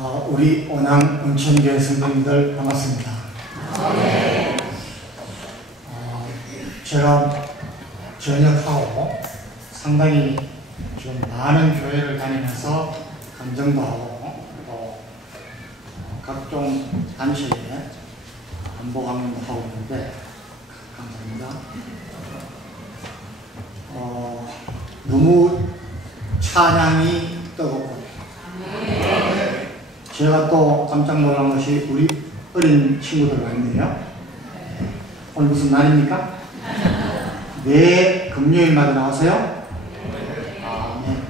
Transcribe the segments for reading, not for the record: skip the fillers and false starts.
우리 온양 온천교회 성도님들 반갑습니다. 제가 전역하고 상당히 좀 많은 교회를 다니면서 감정도 하고 또 각종 단체에 안보 강연도 하고 있는데 감사합니다. 너무 찬양이 뜨겁고 제가 또 깜짝 놀란 것이 우리 어린 친구들 왔네요. 오늘 무슨 날입니까? 매 금요일마다 나오세요? 네.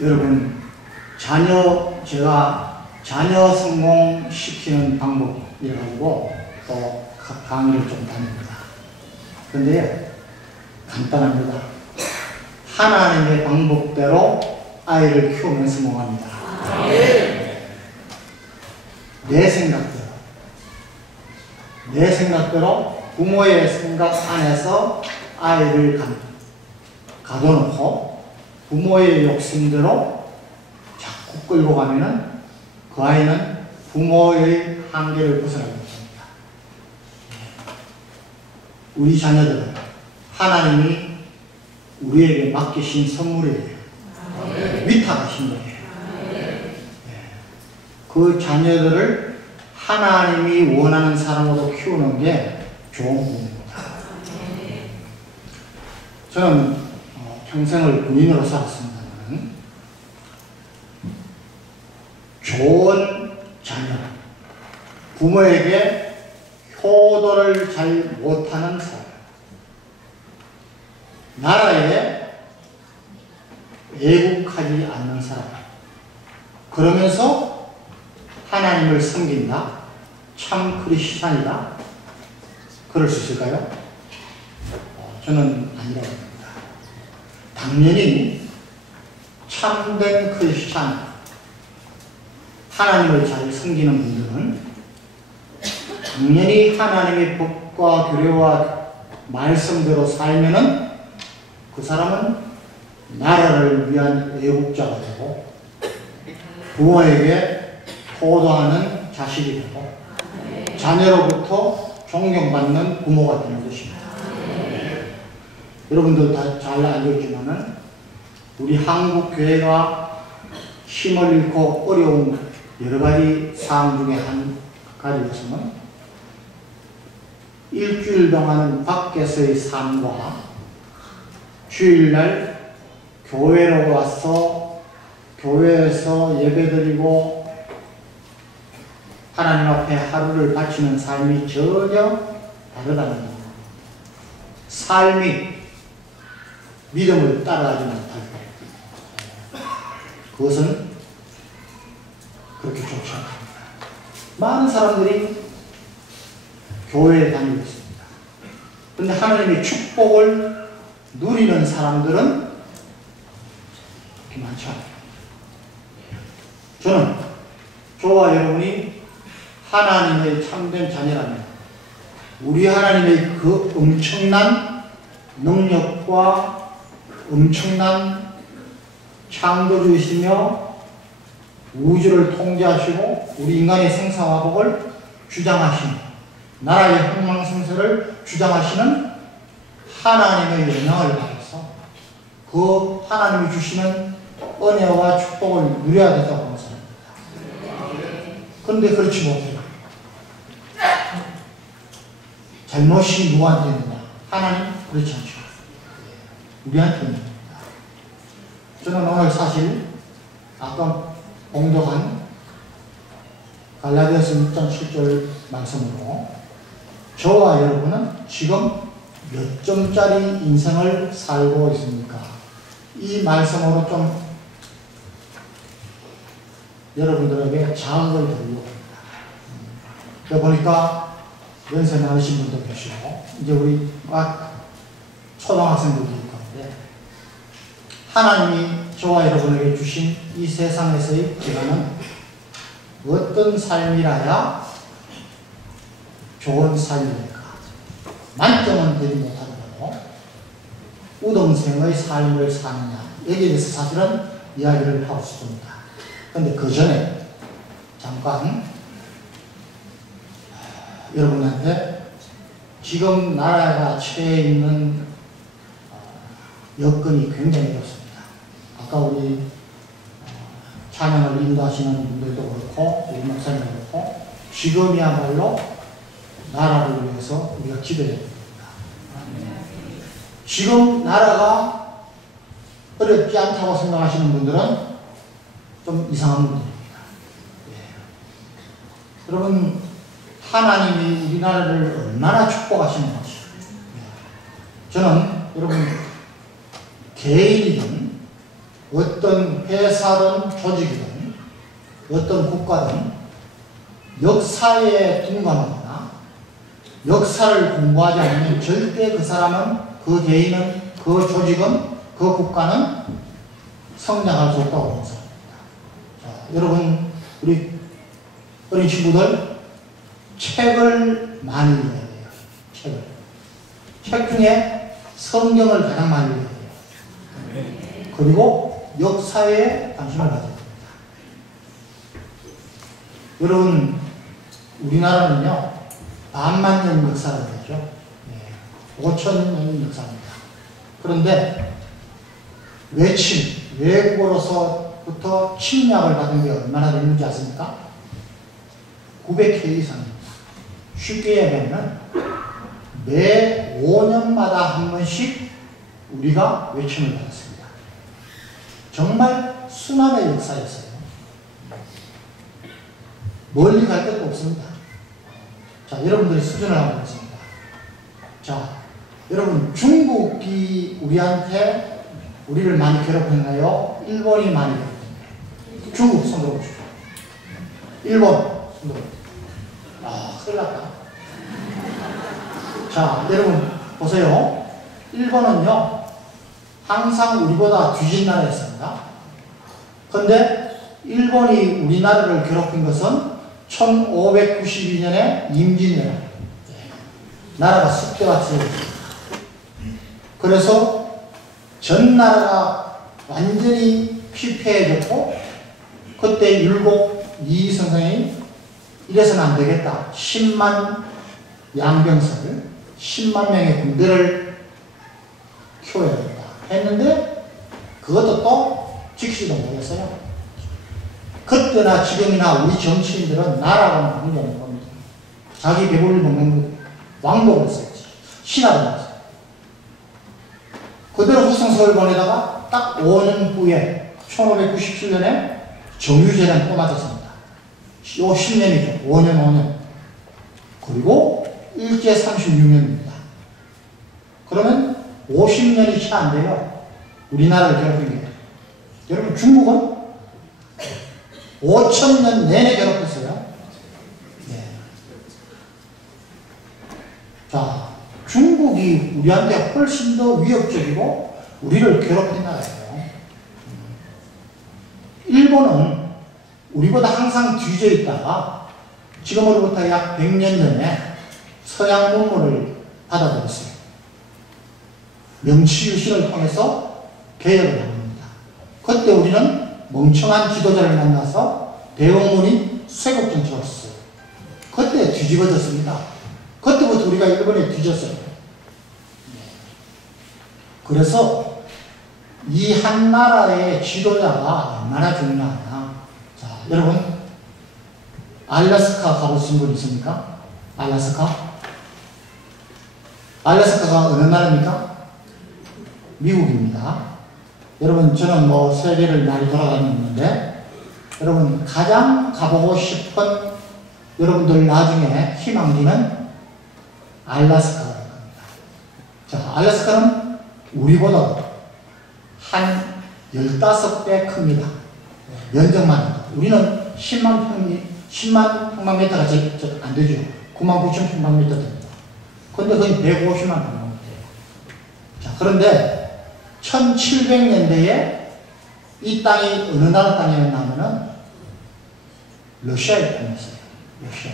여러분, 제가 자녀 성공시키는 방법이라고 또 강의를 좀 다닙니다. 그런데 간단합니다. 하나님의 방법대로 아이를 키우면 성공합니다. 내 생각대로 부모의 생각 안에서 아이를 가둬놓고 부모의 욕심대로 자꾸 끌고 가면은 그 아이는 부모의 한계를 벗어나게 됩니다. 우리 자녀들은 하나님이 우리에게 맡기신 선물이에요. 위탁하신 거예요. 그 자녀들을 하나님이 원하는 사람으로 키우는 게 좋은 부분입니다. 저는 평생을 군인으로 살았습니다만 좋은 자녀, 부모에게 효도를 잘 못하는 사람, 나라에 애국하지 않는 사람, 그러면서 하나님을 섬긴다, 참 크리스찬이다, 그럴 수 있을까요? 저는 아니라고 합니다. 당연히 참된 크리스찬, 하나님을 잘 섬기는 분들은 당연히 하나님의 법과 규례와 말씀대로 살면은 그 사람은 나라를 위한 애국자가 되고 부모에게 효도하는 자식이 되고 자녀로부터 존경받는 부모가 되는 것입니다. 여러분도 다 잘 알고 있지만은 우리 한국 교회가 힘을 잃고 어려운 여러 가지 상황 중에 한 가지로서는 일주일 동안은 밖에서의 삶과 주일날 교회로 와서 교회에서 예배드리고 하나님 앞에 하루를 바치는 삶이 전혀 다르다는 겁니다. 삶이 믿음을 따라가지 못할 때 그것은 그렇게 좋지 않습니다. 많은 사람들이 교회에 다니고 있습니다. 그런데 하나님의 축복을 누리는 사람들은 그렇게 많지 않아요. 저는 저와 여러분이 하나님의 참된 자녀라면 우리 하나님의 그 엄청난 능력과 엄청난 창조주이시며 우주를 통제하시고 우리 인간의 생사화복을 주장하시는 나라의 흥망성쇠를 주장하시는 하나님의 영향을 받아서 그 하나님이 주시는 은혜와 축복을 누려야 된다고 하는 사람입니다. 그런데 그렇지 못해요. 잘못이 누구한테 있느냐? 하나님 그렇지 않죠. 우리한테 있습니다. 저는 오늘 사실 아까 공독한 갈라디아서 6장 7절 말씀으로 저와 여러분은 지금 몇 점짜리 인생을 살고 있습니까? 이 말씀으로 좀 여러분들에게 자극을 드리려고 합니다. 보니까 연세 많으신 분도 계시고 이제 우리 초등학생들도 있는데 하나님이 저와 여러분에게 주신 이 세상에서의 기간은 어떤 삶이라야 좋은 삶입니까? 만점은 되지 못하더라도 우등생의 삶을 사느냐 여기에 대해서 사실은 이야기를 하고 싶습니다. 그런데 그 전에 잠깐 여러분한테 지금 나라가 처해 있는 여건이 굉장히 어렵습니다. 아까 우리 찬양을 인도하시는 분들도 그렇고 우리 목사님도 그렇고 지금이야말로 나라를 위해서 우리가 기도해야 됩니다. 지금 나라가 어렵지 않다고 생각하시는 분들은 좀 이상한 분들입니다. 예. 여러분 하나님이 우리나라를 얼마나 축복하시는 것이 저는 여러분 개인이든 어떤 회사든 조직이든 어떤 국가든 역사에 둔감하거나 역사를 공부하지 않으면 절대 그 사람은 그 개인은 그 조직은 그 국가는 성장할 수 없다고 보는 사람입니다. 자, 여러분 우리 어린 친구들 책을 많이 읽어야 돼요. 책 중에 성경을 가장 많이 읽어야 돼요. 그리고 역사에 관심을 가져야 됩니다. 여러분 우리나라는요 10,000년 역사가 되죠. 5,000년 역사입니다. 그런데 외국어로서부터 침략을 받은 게 얼마나 됐는지 아십니까? 900회 이상입니다. 쉽게 얘기하면 매 5년마다 한 번씩 우리가 외침을 받았습니다. 정말 수남의 역사였어요. 멀리 갈 것도 없습니다. 자, 여러분들이 수준을 한번 보겠습니다. 자, 여러분 중국이 우리를 많이 괴롭혔나요? 일본이 많이 괴롭혔나요? 중국 손 들어보십시오. 일본 손 들어보십시오. 큰일 났다. 자, 여러분 보세요. 일본은요 항상 우리보다 뒤진 나라였습니다. 그런데 일본이 우리나라를 괴롭힌 것은 1592년에 임진왜란 나라가 습대같이 그래서 전 나라가 완전히 피폐해졌고 그때 율곡 이성성이 이래서는 안 되겠다. 10만 양병설 10만 명의 군대를 키워야겠다 했는데 그것도 또 지키지도 못했어요. 그때나 지금이나 우리 정치인들은 나라가 먹는 게 없는 겁니다. 자기 배불리 먹는 왕복을 했었지. 신하도 했어요. 그대로 후성서울 보내다가 딱 5년 후에 1597년에 정유재랑 또 맞았습니다. 요 10년이죠. 5년. 그리고 일제 36년입니다. 그러면 50년이 채 안 돼요. 우리나라를 괴롭힌 게. 여러분 중국은 5,000년 내내 괴롭혔어요. 네. 자, 중국이 우리한테 훨씬 더 위협적이고 우리를 괴롭힌 나라예요. 일본은 우리보다 항상 뒤져 있다가 지금으로부터 약 100년 전에 서양 문물을 받아들였어요. 명치유신을 통해서 개혁을 합니다. 그때 우리는 멍청한 지도자를 만나서 대원군이 쇄국 정책을 했어요. 그때 뒤집어졌습니다. 그때부터 우리가 일본에 뒤졌어요. 그래서 이 한 나라의 지도자가 얼마나 중요하냐. 자, 여러분 알래스카 가보신 분 있습니까? 알래스카가 어느 나라입니까? 미국입니다. 여러분 저는 뭐 세계를 많이 돌아다녔는데 여러분 가장 가보고 싶은 여러분들 나중에 희망지는 알래스카가 될 겁니다. 자, 알래스카는 우리보다 한 15배 큽니다. 면적만 해도. 우리는 10만 평방미터가 안 되죠. 99,000 평방미터 됩니다. 근데 거의 150만 평방미터예요. 자, 그런데 1700년대에 이 땅이 어느 나라 땅이었냐면은 러시아의 땅이었어요. 러시아.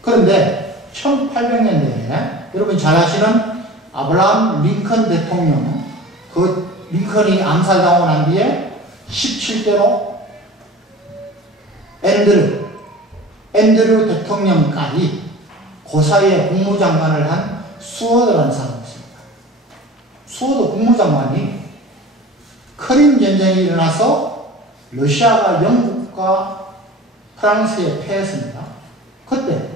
그런데 1800년대에 여러분 잘 아시는 아브라함 링컨 대통령 그 링컨이 암살당하고 난 뒤에 17대로 앤드류 대통령까지 그 사이에 국무장관을 한 수어드라는 사람이 있습니다. 수어드 국무장관이 크림 전쟁이 일어나서 러시아가 영국과 프랑스에 패했습니다. 그때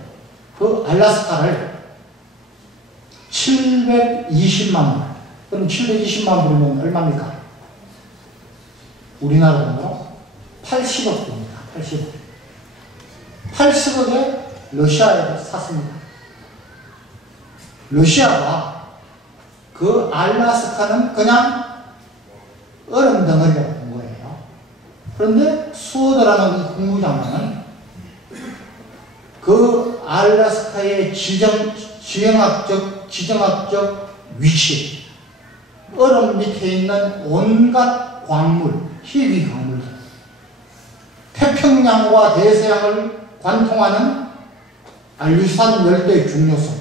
그 알라스카를 720만 불, 그럼 720만 불이면 얼마입니까? 우리나라 돈으로 80억 됩니다. 80억. 80억에 러시아에서 샀습니다. 러시아가 그 알라스카는 그냥 얼음 덩어리라고 본 거예요. 그런데 수어드라는 이 국무장관은 그 알라스카의 지정학적 위치, 얼음 밑에 있는 온갖 광물, 희귀 광물들, 태평양과 대서양을 관통하는 알류산 열대의 중요성,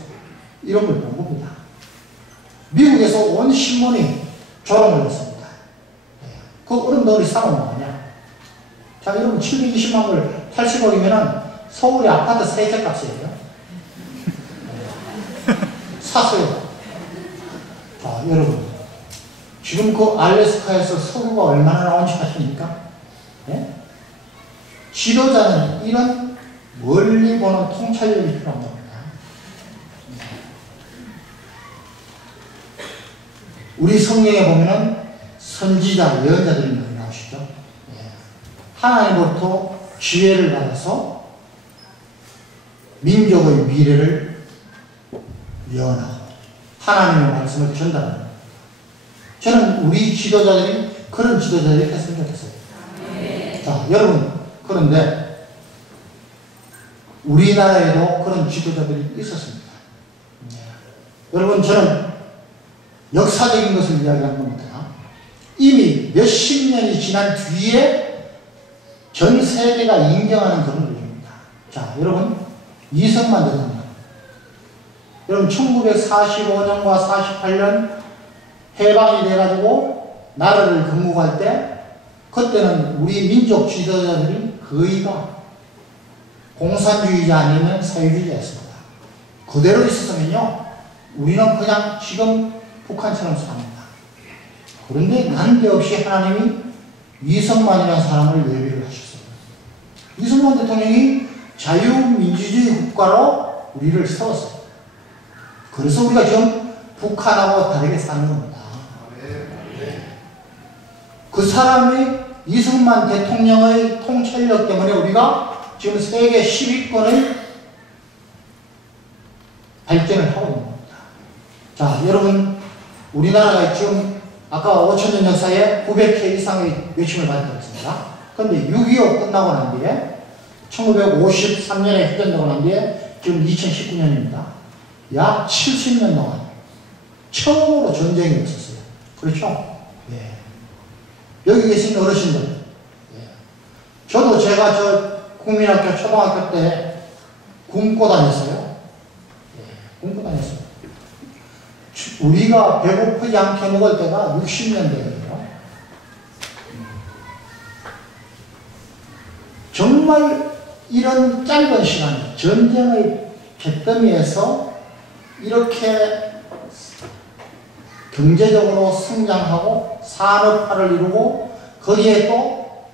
이런 걸 본 겁니다. 미국에서 온 신문이 조롱을 했습니다. 그 얼음 덩어리 사면 뭐하냐? 자, 여러분 720만 불 80억이면은 서울의 아파트 세 채 값이에요. 사세요. 자, 여러분. 지금 그 알래스카에서 석유가 얼마나 나온지 아십니까? 네? 지도자는 이런 멀리 보는 통찰력이 필요한 겁니다. 우리 성경에 보면은 선지자, 예언자들이 많이 나오시죠. 네. 하나님으로부터 지혜를 받아서 민족의 미래를 예언하고 하나님의 말씀을 전달합니다. 저는 우리 지도자들이 그런 지도자들이 했으면 좋겠어요. 자, 여러분, 그런데 우리나라에도 그런 지도자들이 있었습니다. 여러분, 저는 역사적인 것을 이야기하는 겁니다. 이미 몇십 년이 지난 뒤에 전 세계가 인정하는 그런 일입니다. 자, 여러분, 이승만 대통령. 여러분, 1945년과 48년 해방이 돼가지고 나라를 건국할 때, 그때는 우리 민족 지도자들이 거의가 공산주의자 아니면 사회주의자였습니다. 그대로 있었으면요, 우리는 그냥 지금 북한처럼 삽니다. 그런데 난데없이 하나님이 이승만이라는 사람을 예비를 하셨어요. 이승만 대통령이 자유민주주의 국가로 우리를 세웠어요. 그래서 우리가 지금 북한하고 다르게 사는 겁니다. 그 사람이 이승만 대통령의 통찰력 때문에 우리가 지금 세계 10위권의 발전을 하고 있는 겁니다. 자, 여러분, 우리나라가 지금 아까 5천년 역사에 900회 이상의 외침을 받았다고 했습니다. 그런데 6.25 끝나고 난 뒤에 1953년에 휴전되고 난 뒤에 지금 2019년입니다. 약 70년 동안 처음으로 전쟁이 없었어요. 그렇죠? 예. 여기 계신 어르신들, 예. 저도 제가 저 국민학교 초등학교 때 굶고 다녔어요. 예. 굶고 다녔어요. 우리가 배고프지 않게 먹을 때가 60년대예요. 정말 이런 짧은 시간, 전쟁의 잿더미에서 이렇게 경제적으로 성장하고 산업화를 이루고 거기에 또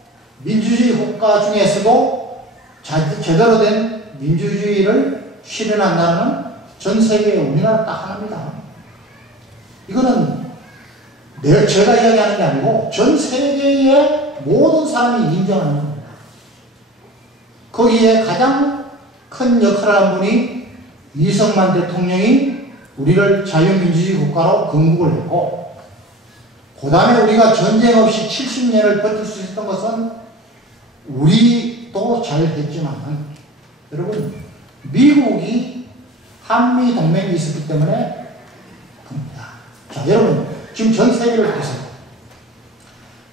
민주주의 국가 중에서도 제대로 된 민주주의를 실현한 나라는 전 세계에 우리나라 딱 하나입니다. 이거는 제가 이야기하는 게 아니고 전 세계의 모든 사람이 인정하는 겁니다. 거기에 가장 큰 역할을 한 분이 이승만 대통령이 우리를 자유민주주의 국가로 건국을 했고, 그 다음에 우리가 전쟁 없이 70년을 버틸 수 있었던 것은 우리도 잘 했지만, 여러분, 미국이 한미 동맹이 있었기 때문에 그럽니다. 자, 여러분, 지금 전 세계를 보세요.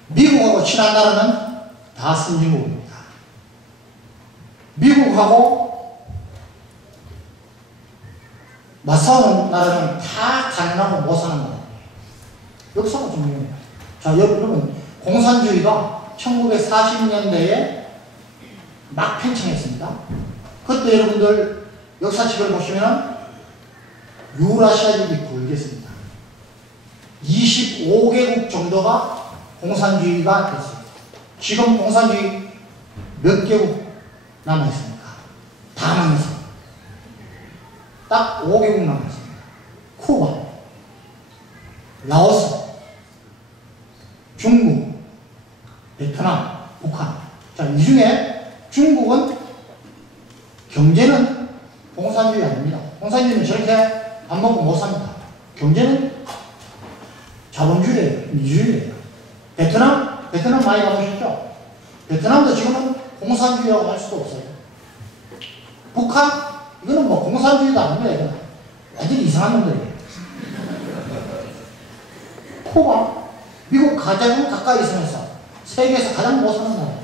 미국하고 친한 나라는 다 선진국입니다. 미국하고 맞서는 나라는 다 가난하고 못 사는 나라예요. 역사가 중요해요. 자, 여러분, 공산주의가 1940년대에 막 팽창했습니다. 그때 여러분들 역사책을 보시면 유라시아족이 굴겠습니다. 25개국 정도가 공산주의가 됐습니다. 지금 공산주의 몇 개국 남아있습니까? 다 망했습니다. 딱 5개국 남아있습니다. 쿠바, 라오스, 중국, 베트남, 북한. 자, 이 중에 중국은 경제는 공산주의 아닙니다. 공산주의는 저렇게 밥 먹고 못 삽니다. 경제는 자본주의예요. 민주주의예요. 베트남 많이 가보셨죠? 베트남도 지금은 공산주의라고 할 수도 없어요. 북한, 이거는 뭐 공산주의도 아닙니다. 이거는 완전히 이상한 놈들이에요. 쿠바, 미국 가장 가까이 있으면서 세계에서 가장 못 사는 나라예요.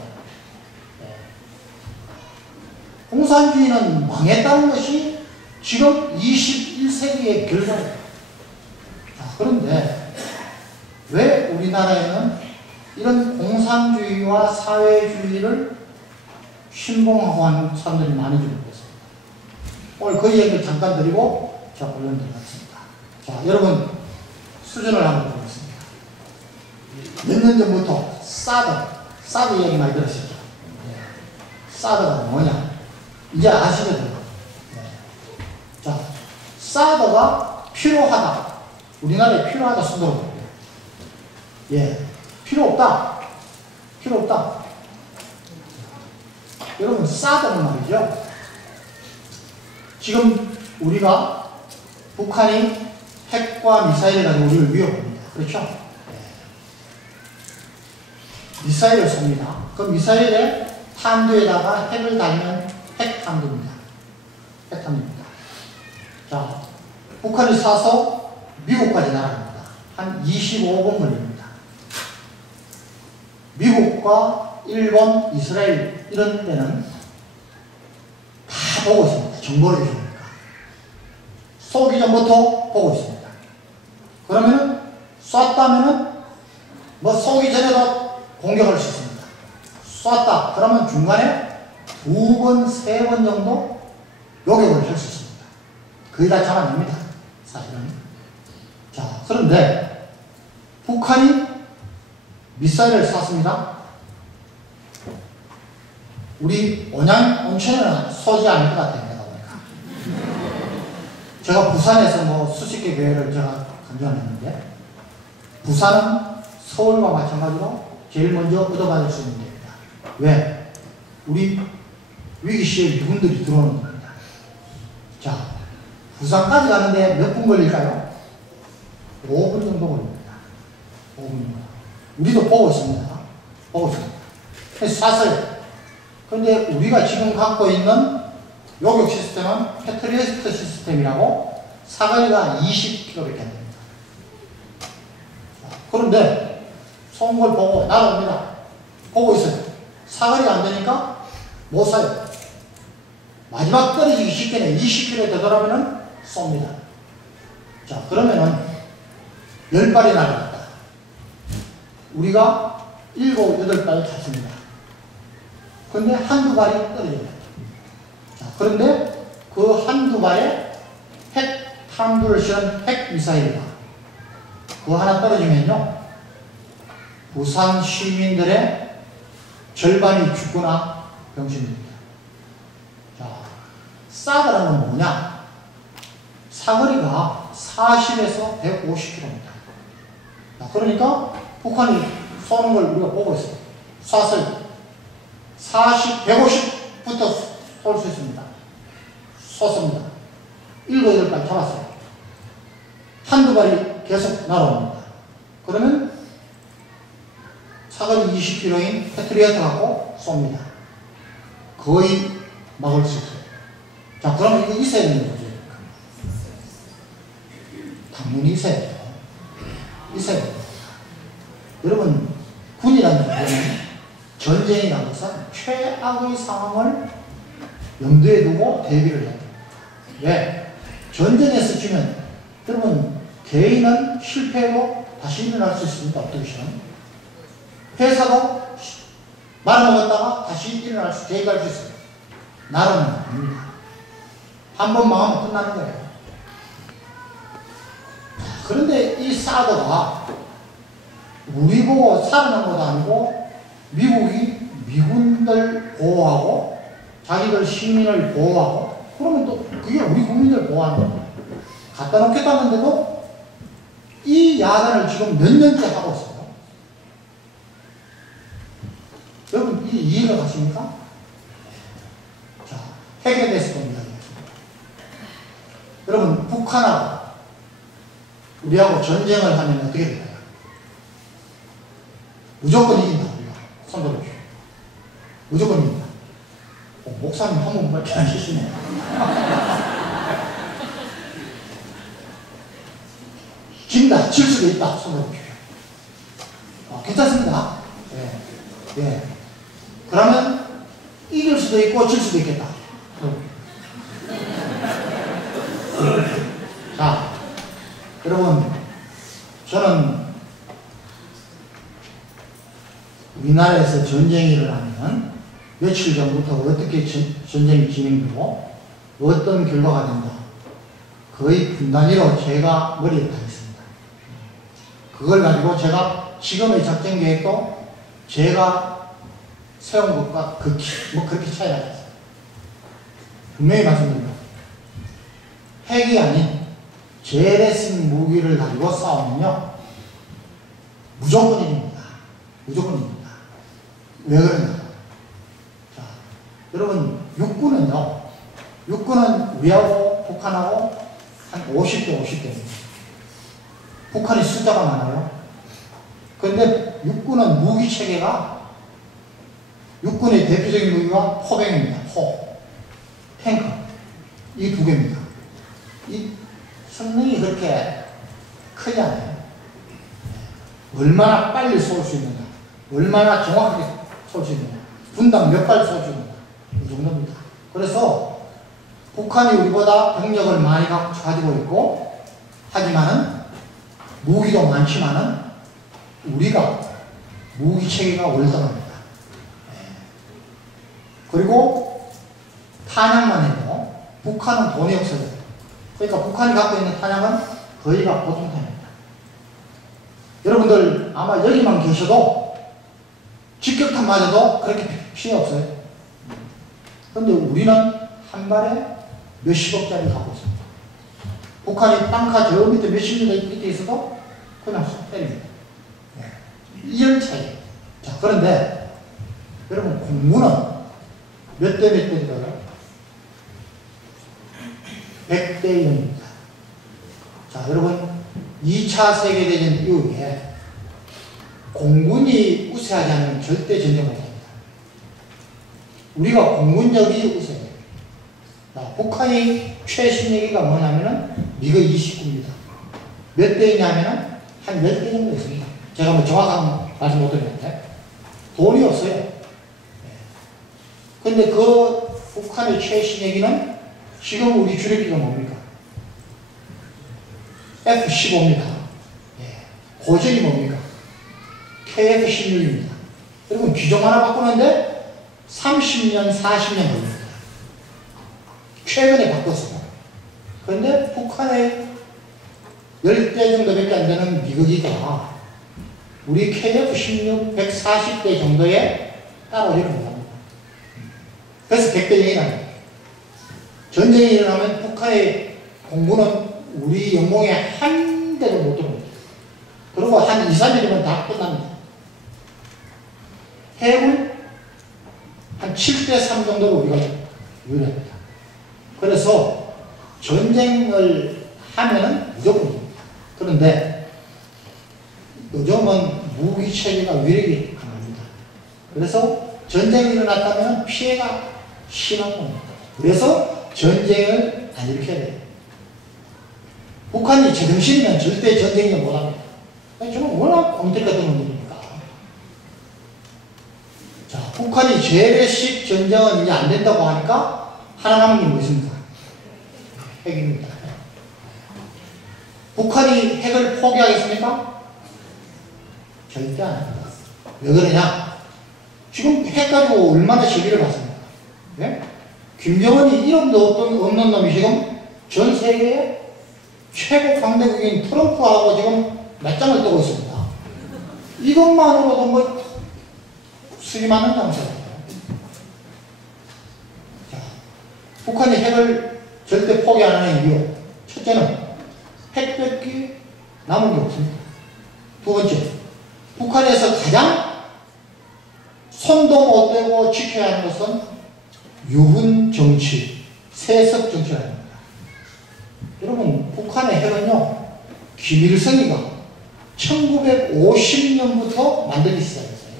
공산주의는 망했다는 것이 지금 21세기의 결과예요. 자, 그런데 왜 우리나라에는 이런 공산주의와 사회주의를 신봉하고 하는 사람들이 많이 좀 있습니다. 오늘 그 얘기를 잠깐 드리고 자, 본론 들어가겠습니다. 자, 여러분 수준을 한번 보겠습니다. 몇 년 전부터 사드 얘기 많이 들으셨죠? 네. 사드가 뭐냐? 이제 아시거든요. 네. 자, 사드가 필요하다. 우리나라에 필요하다 순서로. 예. 필요 없다. 여러분, 사드는 말이죠. 지금 우리가 북한이 핵과 미사일을 가지고 우리를 위협합니다. 그렇죠? 네. 미사일을 쏩니다. 그 미사일의 탄두에다가 핵을 달면 핵탄두입니다. 자, 북한이 쏴서 미국까지 날아갑니다. 한 25분 걸립니다. 미국과 일본, 이스라엘 이런 데는 다 보고 있습니다. 정보를 주니까. 쏘기 전부터 보고 있습니다. 그러면은 쐈다면은 뭐 쏘기 전에도 공격할 수 있습니다. 쐈다. 그러면 중간에 2번, 3번 정도 요격을 할 수 있습니다. 거의 다 잡아냅니다. 사실은. 자, 그런데 북한이 미사일을 쐈습니다. 우리 온천에는 쏘지 않을 것 같아요. 내가 보니까. 제가 부산에서 뭐 수십 개 교회를 제가 간주했는데 부산은 서울과 마찬가지로 제일 먼저 얻어받을 수 있는 데입니다. 왜? 우리 위기 시에 미군들이 들어오는 겁니다. 자, 부산까지 가는데 몇 분 걸릴까요? 5분 정도 걸립니다. 5분 정도. 우리도 보고 있습니다. 그래서 쐈어요. 그런데 우리가 지금 갖고 있는 요격 시스템은 패트리어트 시스템이라고 사거리가 20km밖에 안 됩니다. 그런데 쏜 걸 보고 날아옵니다. 보고 있어요. 사거리가 안 되니까 못 쏴요. 마지막 떨어지기 직전에 20km 되돌아오면 쏩니다. 자, 그러면은 10발이 날아갔다. 우리가 7, 8발 탔습니다. 그런데 한두 발이 떨어집니다. 자, 그런데 그 한두 발에 핵 탄두를 실은 핵 미사일과 그거 하나 떨어지면요, 부산 시민들의 절반이 죽거나 병신됩니다. 자, 사드라는 건 뭐냐? 사거리가 40에서 150km입니다. 자, 그러니까 북한이 쏘는 걸 우리가 보고 있어요. 쐈어요. 150부터 쏠 수 있습니다. 쏘습니다. 7, 8발 잡았어요. 한두 발이 계속 날아옵니다. 그러면 사거리 20km인 패트리어트 갖고 쏩니다. 거의 막을 수 있어요. 자, 그러면 이거 있어야 되는 거죠. 당연히 있어야 돼요. 있어야 돼요. 여러분, 군이라는 것은 전쟁이라는 것은 최악의 상황을 염두에 두고 대비를 해야 됩니다. 왜? 전쟁에서 지면 여러분, 개인은 실패해도 다시 일어날 수 있습니다. 어떻게 시는 회사도 말아먹었다가 다시 일어날 수, 재기할 수 있어요. 나라는 아닙니다. 한 번 망하면 끝나는 거예요. 그런데 이 사드가 우리 보고 살아난 것도 아니고 미국이 미군들 보호하고 자기들 시민을 보호하고 그러면 또 그게 우리 국민들 보호하는 거예요. 갖다 놓겠다는데도 이 야단을 지금 몇 년째 하고 있어요. 여러분 이 이해가 가십니까? 자, 핵에 대해서 좀 이야기하겠습니다. 여러분 북한하고 우리하고 전쟁을 하면 어떻게 될까요? 무조건 이긴다. 우리가 손 들어주시오. 무조건 이긴다. 목사님 한 번밖에 안 계시네. 진다. 질 수도 있다. 손 들어주시오. 괜찮습니다. 예. 예. 그러면 이길 수도 있고 질 수도 있겠다. 자, 여러분, 저는 우리나라에서 전쟁이 일어나면 며칠 전부터 어떻게 전쟁이 진행되고 어떤 결과가 된다. 거의 분단위로 제가 머리에 다 있습니다. 그걸 가지고 제가 지금의 작전 계획도 제가 세운 것과 뭐 그렇게 차이가 있어요. 분명히 말씀드립니다. 핵이 아닌 재래식 무기를 가지고 싸우면요 무조건 이깁니다. 무조건 이깁니다. 왜 그러냐? 자, 여러분 육군은요, 육군은 우리하고 북한하고 한 50대 50대입니다. 북한이 숫자가 많아요. 그런데 육군은 무기 체계가 육군의 대표적인 무기가 포병입니다. 포, 탱크 이 두 개입니다. 이 성능이 그렇게 크지 않아요. 얼마나 빨리 쏠 수 있는가, 얼마나 정확하게 쏠 수 있는가, 분당 몇 발 쏠 수 있는가, 이 정도입니다. 그래서 북한이 우리보다 병력을 많이 가지고 있고 하지만은 무기도 많지만은 우리가 무기 체계가 월등합니다. 그리고 탄약만 해도 북한은 돈이 없어요. 그러니까 북한이 갖고 있는 탄약은 거의가 보통 탄약입니다. 여러분들 아마 여기만 계셔도 직격탄 맞아도 그렇게 피해 없어요. 그런데 우리는 한 발에 몇십억짜리 갖고 있습니다. 북한이 땅가 저 밑에 몇십 미터 밑에 있어도 그냥 쏙 때립니다. 이열 차이. 자, 그런데 여러분 공군은 몇 대 몇 대인가요? 100대 0입니다. 자, 여러분 2차 세계대전 이후에 공군이 우세하지 않으면 절대 전쟁을 못합니다. 우리가 공군력이 우세해요. 북한이 최신 얘기가 뭐냐면은 미그 29입니다. 몇 대이냐면은 한 10대 정도 있습니다. 제가 뭐 정확한 말씀 못 드리는데 돈이 없어요. 근데 그 북한의 최신 얘기는 지금 우리 주력기가 뭡니까? F-15입니다. 고전이 뭡니까? KF-16입니다. 여러분 기종 하나 바꾸는데 30년, 40년 걸립니다. 최근에 바꿨어요. 그런데 북한의 10대 정도밖에 안 되는 미국이가 우리 KF-16 140대 정도에 따로 이렇게 합니다. 그래서 100대 0이 납니다. 전쟁이 일어나면 북한의 공군은 우리 영공에 한 대도 못 들어옵니다. 그리고 한 2, 3일이면 다 끝납니다. 해군 한 7대 3 정도로 우리가 유리합니다. 그래서 전쟁을 하면은 무조건입니다. 그런데 요즘은 무기 체계가 위력이 강합니다. 그래서 전쟁이 일어났다면 피해가 심한 겁니다. 그래서 전쟁을 안 일으켜야 돼요. 북한이 제정신이면 절대 전쟁을 못합니다. 저는 워낙 엉터리 같은 놈들이니까. 자, 북한이 재래식 전쟁은 이제 안 된다고 하니까 하나 남은 게 뭐 있습니까? 핵입니다. 북한이 핵을 포기하겠습니까? 절대 안 합니다. 왜 그러냐? 지금 핵 가지고 얼마나 시비를 받습니까? 네? 김정은이 이름도 없는 놈이 지금 전 세계에 최고 강대국인 트럼프하고 지금 맞짱을 뜨고 있습니다. 이것만으로도 뭐 수리 맞는 장사입니다. 자, 북한이 핵을 절대 포기 안 하는 이유. 첫째는 핵 뺏기 남은 게 없습니다. 두 번째, 북한에서 가장 손도 못 대고 지켜야 하는 것은 유훈 정치, 세습 정치가 아닙니다. 여러분, 북한의 핵은요, 김일성이가 1950년부터 만들기 시작했어요.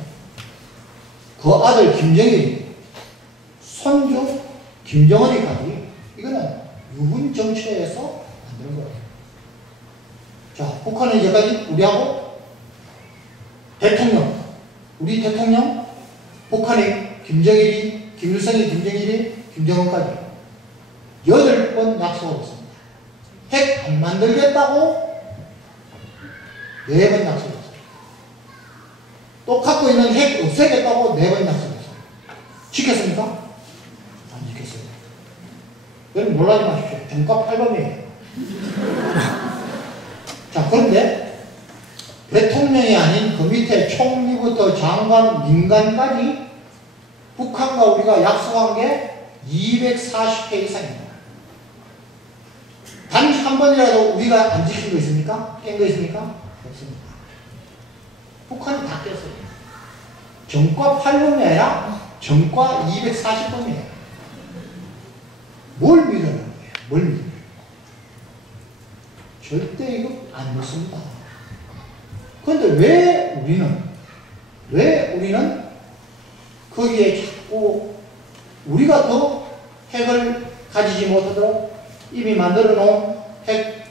그 아들 김정일이, 손주 김정은이까지 이거는 유훈 정치에서 만드는 거예요. 자, 북한은 이제까지 우리하고 대통령, 우리 대통령, 북한이 김정일이, 김일성이, 김정일이, 김정은까지 8번 약속을 했습니다. 핵 안 만들겠다고 4번 약속했어요. 또 갖고 있는 핵 없애겠다고 4번 약속했어요. 지켰습니까? 안 지켰어요. 여러분 놀라지 마십시오. 정가 8번이에요. 자, 그런데 대통령이 아닌 그 밑에 총리부터 장관, 민간까지 북한과 우리가 약속한 게 240회 이상입니다. 단 한 번이라도 우리가 안 지킨 거 있습니까? 깬 거 있습니까? 없습니다. 북한이 다 깼어요. 정과 8번이 아니라 정과 240번이에요. 뭘 믿으라는 거예요? 뭘 믿으라는 거예요? 절대 이거 안 믿습니다. 그런데 왜 우리는 거기에 자꾸 우리가 더 핵을 가지지 못하도록 이미 만들어 놓은 핵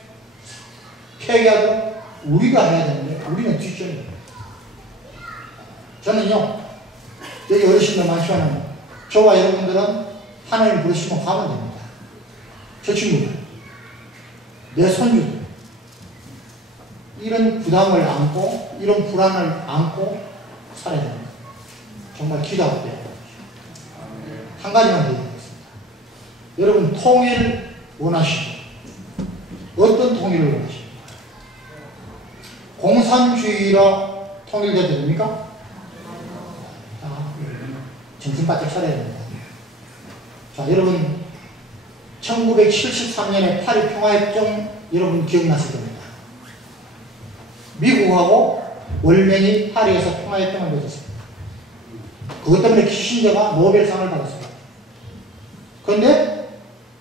폐기하도록 우리가 해야 되는데 우리는 뒷전이에요. 저는요, 여기 어르신들 많지만 저와 여러분들은 하나님 부르시면 가면 됩니다. 저 친구들, 내 손주들, 이런 부담을 안고 이런 불안을 안고 살아야 됩니다. 정말 기도할 때 한 가지만 얘기하겠습니다. 여러분, 통일을 원하시고 어떤 통일을 원하십니까? 공산주의로 통일돼도 됩니까? 정신 바짝 차려야 됩니다. 자, 여러분, 1973년에 파리 평화협정 여러분 기억나실 겁니다. 미국하고 월맹이 파리에서 평화협정을 맺었습니다. 그것 때문에 키신저가 노벨상을 받았습니다. 그런데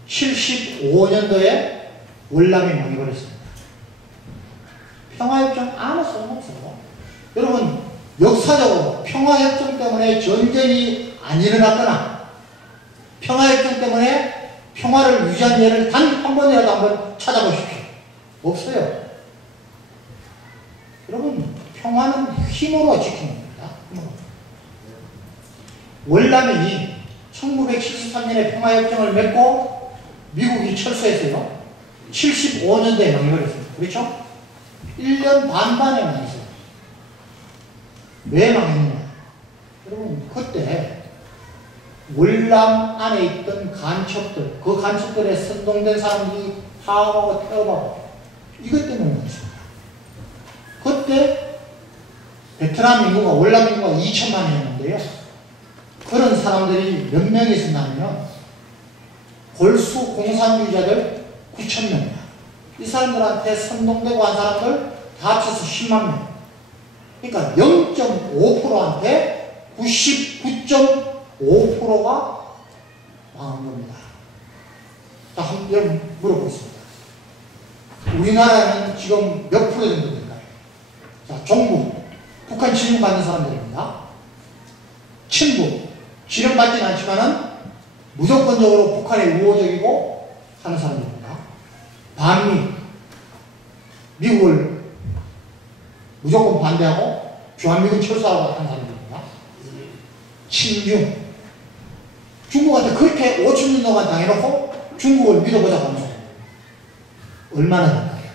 75년도에 월남이 망해버렸습니다. 평화협정 아무 소용없어요. 여러분, 역사적으로 평화협정 때문에 전쟁이 안 일어났거나 평화협정 때문에 평화를 유지한 예를 단 한 번이라도 한번 찾아보십시오. 없어요. 여러분, 평화는 힘으로 지키는 겁니다. 힘으로. 월남이 1973년에 평화협정을 맺고 미국이 철수했어요. 75년도에 망해버렸습니다. 그렇죠? 1년 반 만에 망했어요. 왜 망했느냐? 여러분, 그때 월남 안에 있던 간첩들, 그 간첩들에 선동된 사람들이 파업하고 태업하고 이것 때문에 망했습니다. 그때 베트남 인구가, 월남 인구가 2천만이었는데요. 그런 사람들이 몇 명이 있었냐면 골수 공산주의자들 9,000명이야. 이 사람들한테 선동되고 한 사람들 다 합쳐서 10만 명. 그러니까 0.5%한테 99.5%가 망한 겁니다. 자, 한번 여러분 물어보겠습니다. 우리나라는 지금 몇 프로 정도 될까요? 자, 종북, 북한 지령받는 사람들입니다. 친북, 지령받지는 않지만은 무조건적으로 북한에 우호적이고 하는 사람들입니다. 반미, 미국을 무조건 반대하고 주한미군 철수하고 하는 사람들입니다. 친중, 중국한테 그렇게 5천 년 동안 당해놓고 중국을 믿어보자고 하는 사람 얼마나 될까요?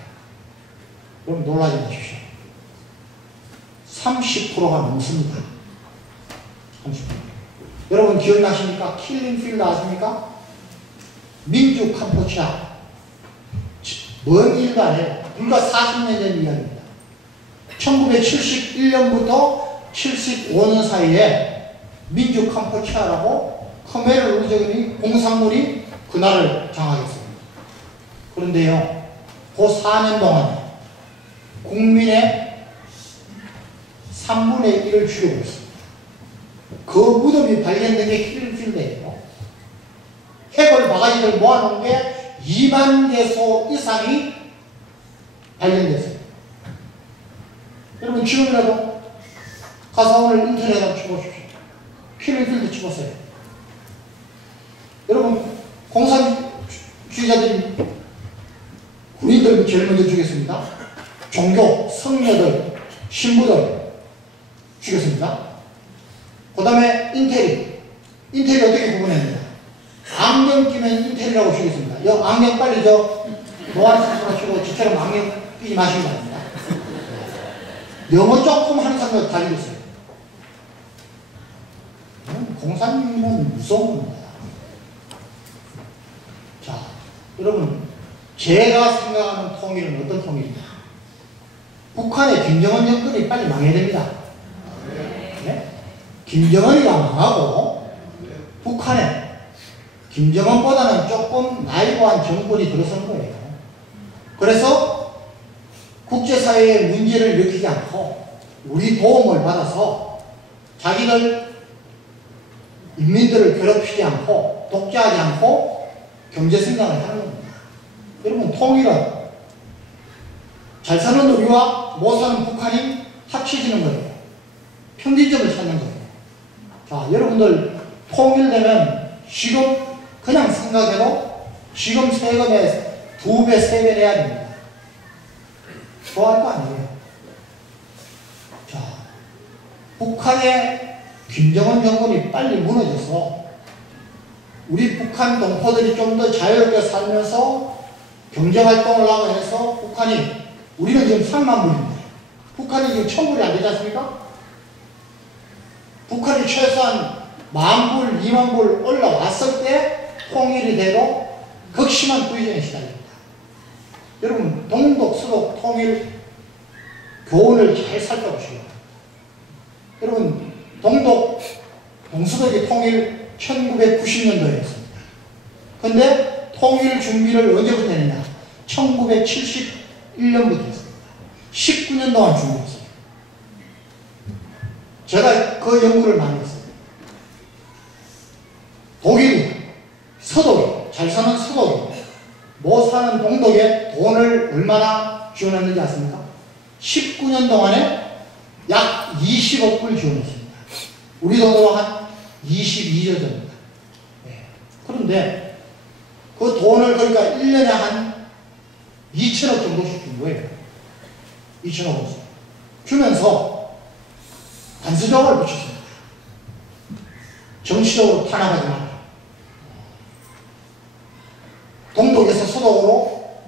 그럼 놀라지 마십시오. 30%가 넘습니다. 30%. 여러분 기억나십니까? 킬링필드 아십니까? 민주 캄보치아. 먼 일도 아니에요. 불과 40년 전 이야기입니다. 1971년부터 75년 사이에 민주 캄보치아라고 khmer 우정이 공산군이 그날을 장악했습니다. 그런데요, 그 4년 동안 국민의 3분의 1을 죽여버렸습니다. 그 무덤이 발견된 게 킬링필드예요. 해골 바가지를 모아놓은 게 2만 개소 이상이 발견됐어요. 여러분 지금이라도 가서 오늘 인터넷에 쳐보십시오. 킬링필드 쳐보세요. 여러분 공산주의자들이 군인들 제일 먼저 죽였습니다. 종교, 성녀들, 신부들 죽였습니다. 그 다음에 인텔이 어떻게 구분했느냐? 안경 끼면 인텔이라고 죽였습니다. 여 안경 빨리 노안 수술하시고 저처럼 안경 끼지 마시기 바랍니다. 영어 조금 하는 사람들 다 죽였어요. 공산주의는 무서운 겁니다. 자, 여러분 제가 생각하는 통일은 어떤 통일입니까? 북한의 김정은 정권이 빨리 망해야 됩니다. 네? 김정은이가 망하고 북한에 김정은보다는 조금 나이고한 정권이 들어선 거예요. 그래서 국제사회의 문제를 일으키지 않고 우리 도움을 받아서 자기들 인민들을 괴롭히지 않고 독재하지 않고 경제성장을 하는 겁니다. 여러분 통일은 잘 사는 우리와 못 사는 북한이 합쳐지는 거예요. 평균점을 찾는 거예요. 자, 여러분들 통일되면 지금 그냥 생각해도 지금 세금의 2배, 3배 내야 됩니다. 좋아할 거 아니에요. 자, 북한의 김정은 정권이 빨리 무너져서 우리 북한 동포들이 좀 더 자유롭게 살면서 경제활동을 하고 해서 북한이, 우리는 지금 3만 불입니다. 북한이 지금 1000불이 안 되지 않습니까? 북한이 최소한 10,000불, 20,000불 올라왔을 때 통일이 돼도 극심한 부의전에 시달립니다. 여러분 동독, 서독 통일 교훈을 잘 살펴보시고, 여러분 동독, 동서독이 통일 1990년도에 했습니다. 근데 통일 준비를 언제부터 했느냐? 1971년부터 했습니다. 19년 동안 준비했어요. 제가 그 연구를 많이 했어요. 독일이, 서독이, 잘 사는 서독이 못 사는 동독에 돈을 얼마나 지원했는지 아십니까? 19년 동안에 약 20억 불 지원했습니다. 우리 돈으로 한 22조 정도입니다. 네. 그런데 그 돈을 그러니까 1년에 한 2천억 정도씩 준 거예요. 2천억 원씩 주면서 단서적을 붙였습니다. 정치적으로 탄압하지 마라. 동독에서 서독으로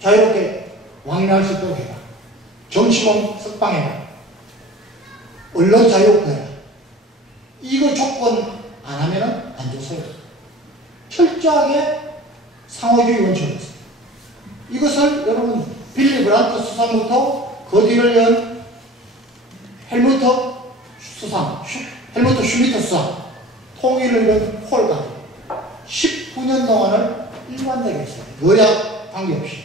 자유롭게 왕래할 수 있도록 해라. 정치범 석방해라. 언론 자유 구해라. 이거 조건 안 하면은 안 줬어요. 철저하게 상호주의 원칙이었습니다. 이것을 여러분 빌리 브란트 수상부터 그 뒤를 이은 헬무트 슈미트 수상, 통일을 이룬 폴까지 19년 동안을 일관되게 했어요. 여야 관계없이.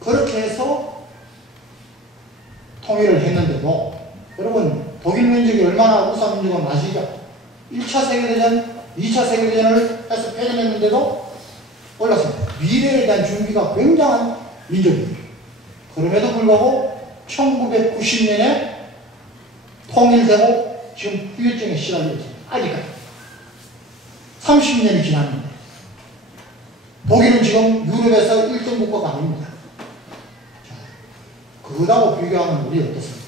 그렇게 해서 통일을 했는데도 여러분 독일 민족이 얼마나 우사 민족은 아시죠? 1차 세계대전, 2차 세계대전을 해서 패전했는데도 올랐습니다. 미래에 대한 준비가 굉장한 민족이에요. 그럼에도 불구하고 1990년에 통일되고 지금 후유증에 시달리고 있습니다. 아직까지 30년이 지났는데 독일은 지금 유럽에서 1등 국가가 아닙니다. 자, 그거하고 비교하면 우리 어떻습니까?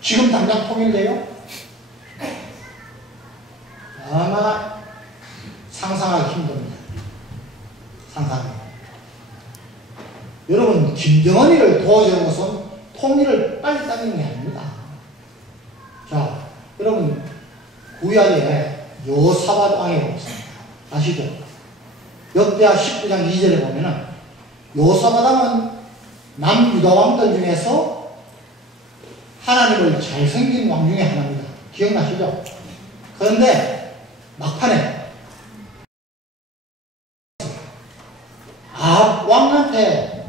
지금 당장 통일돼요? 아마 상상하기 힘듭니다. 상상하기. 여러분 김정은이를 도와주는 것은 통일을 빨리 따는 게 아닙니다. 자, 여러분, 구약에 여호사밧 왕이라고 있습니다. 아시죠? 역대하 19장 2절에 보면은 여호사밧 왕은 남유다 왕들 중에서 하나님을 잘 섬긴 왕 중에 하나입니다. 기억나시죠? 그런데 막판에 아합 왕한테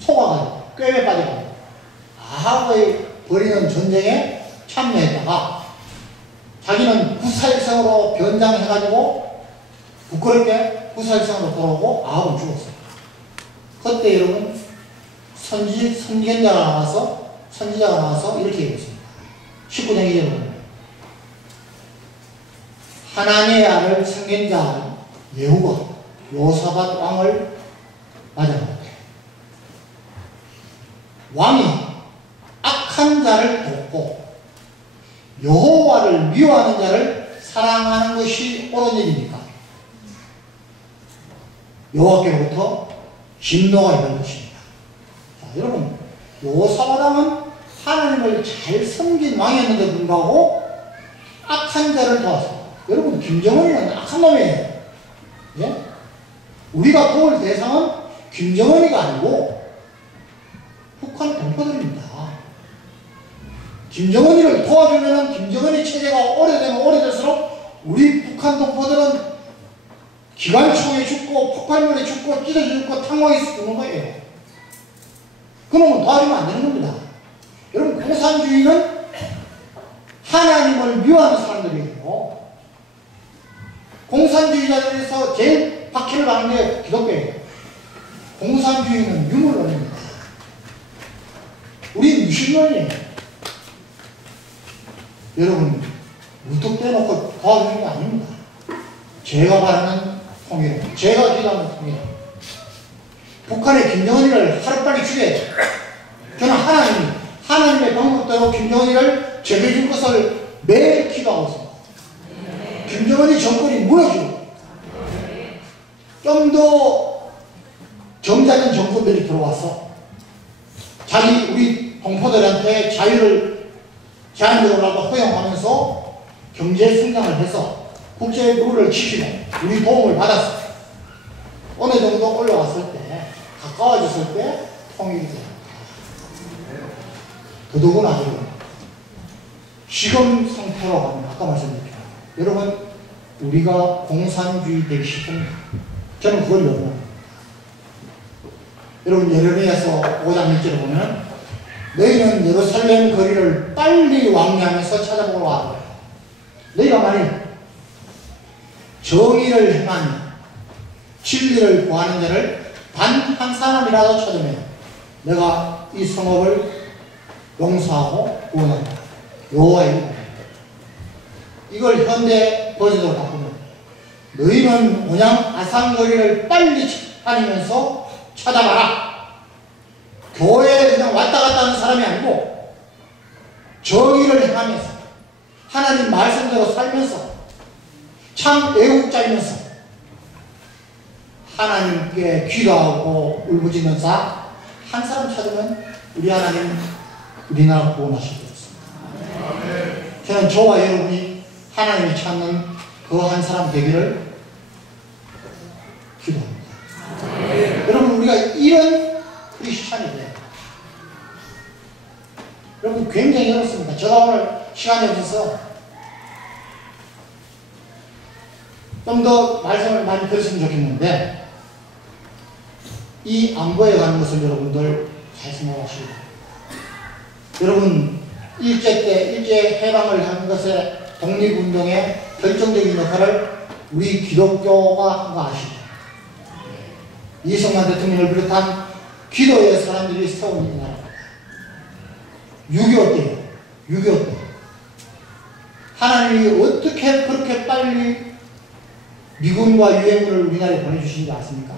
속아가지고 꾀에 빠져가지고 아합의 벌이는 전쟁에 참여했다가 자기는 구살성으로 변장해가지고 부끄럽게 구살성으로 돌아오고 아합은 죽었어요. 그때 여러분 선지자가 나와서 이렇게 얘기했습니다. 19장 2절에 보면 하나님의 아들 선견자 예후가 여호사밧 왕을 맞아봤대. 왕이 악한 자를 돕고 여호와를 미워하는 자를 사랑하는 것이 옳은 일입니까? 여호와께로부터 진노가 있는 것입니다. 자, 여러분, 여호사밧 왕은 하나님을 잘 섬긴 왕이었는데 불구하고 악한 자를 도왔습니다. 여러분, 김정은이는 악한 놈이에요. 예? 우리가 도울 대상은 김정은이가 아니고 북한 동포들입니다. 김정은이를 도와주면은 김정은이 체제가 오래되면 오래될수록 우리 북한 동포들은 기관총에 죽고 폭발물에 죽고 찢어져 죽고 탄광에서 죽는 거예요. 그놈은 도와주면 안 되는 겁니다. 여러분, 공산주의는 하나님을 미워하는 사람들이에요. 공산주의자들에서 제일 박해를 받는 게 기독교예요. 공산주의는 유물론입니다. 우리 무신론이에요. 여러분, 무턱대놓고 도와주는 게 아닙니다. 제가 바라는 통일은, 제가 기도하는 통일은 북한의 김정은이를 하루빨리 죽여야 돼요. 저는 하나님의 방법대로 김정은이를 제거해줄 것을 매일 기도하고 있습니다. 김정은이 정권이 무너지고 좀 더 정자된 정권들이 들어와서 우리 동포들한테 자유를 제한적으로라도 허용하면서 경제 성장을 해서 국제 룰을 지키고 우리 도움을 받았을 때 어느 정도 올라왔을 때 가까워졌을 때 통일이 됩니다. 더더구나 여러분, 지금 상태로 가면 아까 말씀드렸죠. 여러분, 우리가 공산주의 되기 싶습니다. 저는 그걸 요구합니다. 여러분, 예레미야서 5장 1절에 보면 너희는 예루살렘 거리를 빨리 왕래하면서 찾아보러 와. 너희가 만일 정의를 행하며 진리를 구하는 자를 단 한 사람이라도 찾으면 내가 이 성읍을 용서하고 구원한다. 여호와의 이름으로. 이걸 현대 버전으로 바꾸면 너희는 그냥 아산거리를 빨리 다니면서 찾아봐라. 교회에 그냥 왔다 갔다 하는 사람이 아니고 정의를 행하면서 하나님 말씀대로 살면서 참 애국자이면서 하나님께 기도하고 울부짖면서 한 사람 찾으면 우리 하나님 우리나라 구원하실 것 같습니다. 저는 저와 여러분이 하나님이 찾는 그 한 사람 되기를 기도합니다. 여러분, 우리가 이런 크리스찬이 돼요. 여러분, 굉장히 어렵습니다. 제가 오늘 시간이 없어서 좀 더 말씀을 많이 들었으면 좋겠는데, 이 안보에 가는 것을 여러분들 잘 생각하시고, 여러분, 일제 해방을 한 것에 독립운동의 결정적인 역할을 우리 기독교가 한 거 아시죠? 이승만 대통령을 비롯한 기도의 사람들이 세운 이 나라. 6.25 때요. 6.25 때. 하나님이 어떻게 그렇게 빨리 미군과 유엔군을 우리나라에 보내주시는지 아십니까?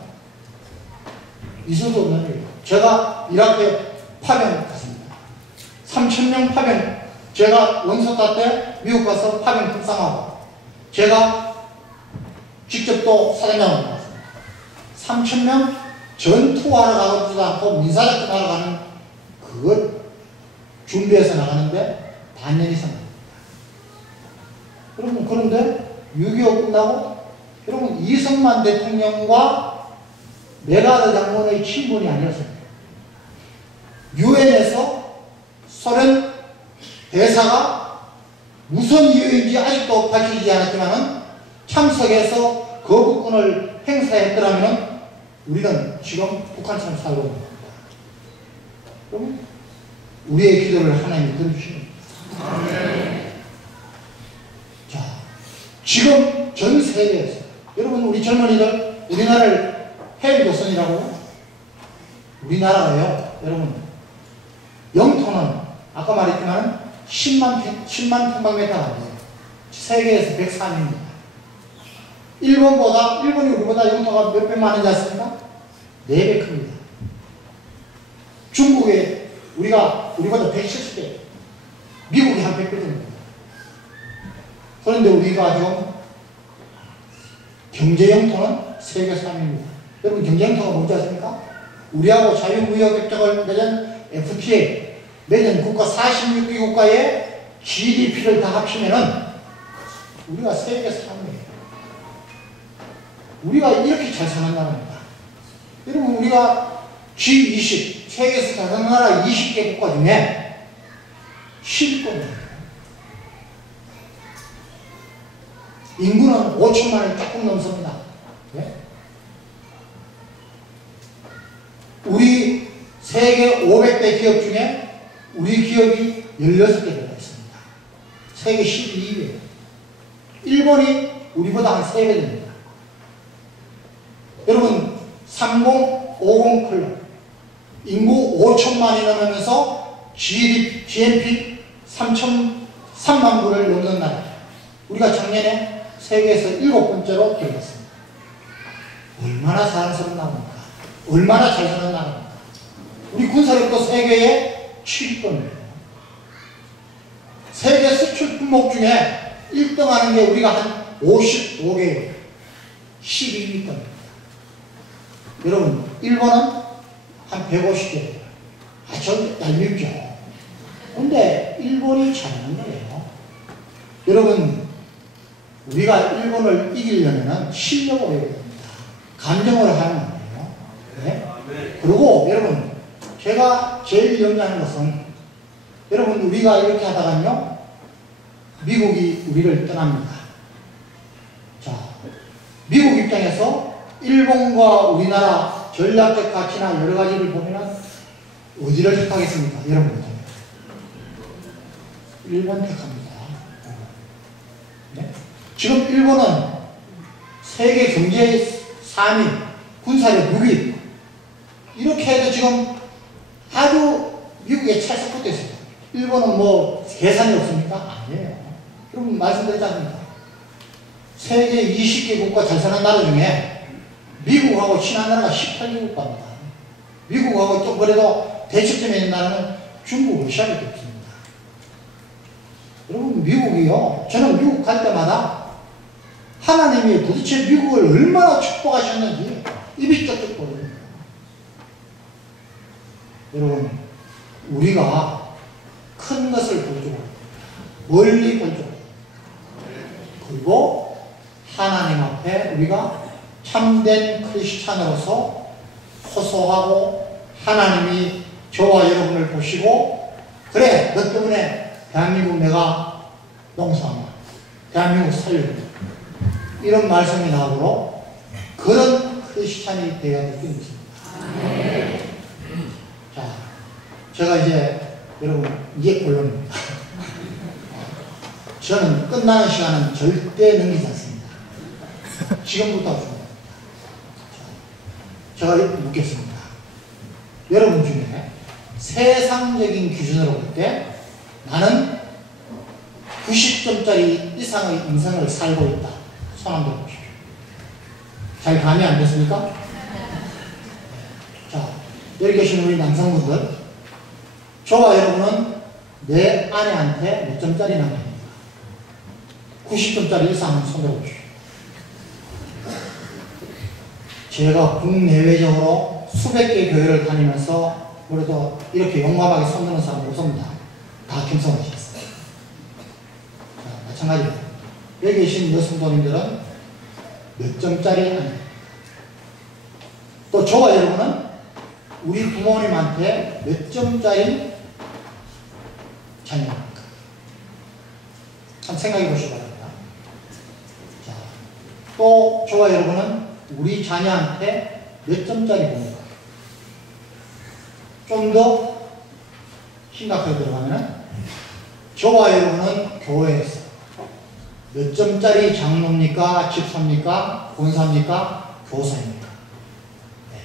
있을 수 없는 일이에요. 제가 이라크에 파병 갔습니다. 3,000명 파병. 제가 원소타 때 미국 가서 파병 특상하고 제가 직접 또 사단장을 나왔습니다. 3,000명 전투하러 가지도 않고 민사작전하러 가는 그거 준비해서 나가는데 반년 이상 걸립니다. 여러분, 그런데 6.25 끝나고 여러분 이승만 대통령과 메가드 장군의 친분이 아니었습니다. 유엔에서 소련 대사가 무슨 이유인지 아직도 밝히지 않았지만 참석해서 거부권을 행사했더라면 우리는 지금 북한처럼 살고 있는 겁니다. 그럼 우리의 기도를 하나님이 들어주십니다. 자, 지금 전 세계에서 여러분, 우리 젊은이들 우리나라를 해외조선이라고, 우리나라가요 여러분 영토는 아까 말했지만 10만 평방미터가 안 돼요. 세계에서 103입니다. 일본이 우리보다 영토가 몇 배 많은지 아십니까? 4배 큽니다. 중국에 우리보다 170배, 미국이 한 100배 됩니다. 그런데 우리가 지금 경제 영토는 세계 3위입니다. 여러분, 경제 영토가 뭔지 아십니까? 우리하고 자유무역협정을 맺은 FTA 맺은 국가 46개 국가의 GDP를 다 합치면은 우리가 세계 3위예요. 우리가 이렇게 잘 사는 나라입니다. 여러분, 우리가 G20 세계에서 잘 사는 나라 20개 국가 중에 10위권이에요. 인구는 5천만을 조금 넘습니다. 네? 우리 세계 500대 기업 중에 우리 기업이 16개 들어가 있습니다. 세계 12위예요. 일본이 우리보다 한 3배 됩니다. 여러분, 3050 클럽 인구 5천만이 넘으면서 GNP 3만 불을 넘는 나라. 우리가 작년에 세계에서 7번째로 들어갔습니다. 얼마나 자랑스러운 나라입니까? 얼마나 잘 사는 나라입니까? 우리 군사력도 세계의 7위권이에요. 세계 수출 품목 중에 1등 하는 게 우리가 한 55개예요. 12위권입니다. 여러분, 일본은 한 150개예요. 저 얄밉죠. 근데 일본이 잘하는 거예요. 여러분, 우리가 일본을 이기려면 실력으로 해야 됩니다. 감정으로 하는 거예요. 네? 그리고 여러분, 제가 제일 염려하는 것은 여러분, 우리가 이렇게 하다가요 미국이 우리를 떠납니다. 자, 미국 입장에서 일본과 우리나라 전략적 가치나 여러 가지를 보면 어디를 택하겠습니까? 여러분, 일본 택합니다. 네? 지금 일본은 세계 경제 3위, 군사력 6위, 이렇게 해도 지금 아주 미국에 찰싹붙어 있어요. 일본은 뭐 계산이 없습니까? 아니에요. 여러분, 말씀드렸지 않습니까? 세계 20개 국가 잘 사는 나라 중에 미국하고 친한 나라가 18개 국가입니다. 미국하고 좀 그래도 대척점에 있는 나라는 중국, 러시아밖에 없습니다. 여러분, 미국이요, 저는 미국 갈 때마다 하나님이 도대체 미국을 얼마나 축복하셨는지 입이 쩍쩍 보입니다. 여러분, 우리가 큰 것을 볼 줄, 멀리 볼 줄, 그리고 하나님 앞에 우리가 참된 크리스찬으로서 호소하고 하나님이 저와 여러분을 보시고, 그래, 너 때문에 대한민국 내가 농사한다, 대한민국 살려준다, 이런 말씀이 나오도록 그런 크리스찬이 되어야 될 게 있습니다. 자, 제가 이제 여러분, 이게 본론입니다. 저는 끝나는 시간은 절대 넘기지 않습니다. 지금부터 중요합니다. 제가 묻겠습니다. 여러분 중에 세상적인 기준으로 볼 때 나는 90점짜리 이상의 인생을 살고 있다. 손 한번 보십시오. 잘 감이 안 됐습니까? 자, 여기 계신 우리 남성분들, 저와 여러분은 내 아내한테 몇 점짜리 남깁니까? 90점짜리 이상은 손들어 보십시오. 제가 국내외적으로 수백 개 교회를 다니면서 그래도 이렇게 용감하게 손드는 사람 없습니다. 다 겸손하셨어요. 마찬가지로 여기 계신 여성도님들은 몇 점짜리 아닙니다. 또 저와 여러분은 우리 부모님한테 몇 점짜리 자녀입니까? 한번 생각해 보시기 바랍니다. 자, 또 저와 여러분은 우리 자녀한테 몇 점짜리 부모입니까? 좀 더 심각하게 들어가면 저와 여러분은 교회에서 몇 점짜리 장로입니까? 집사입니까? 권사입니까? 교사입니까? 네.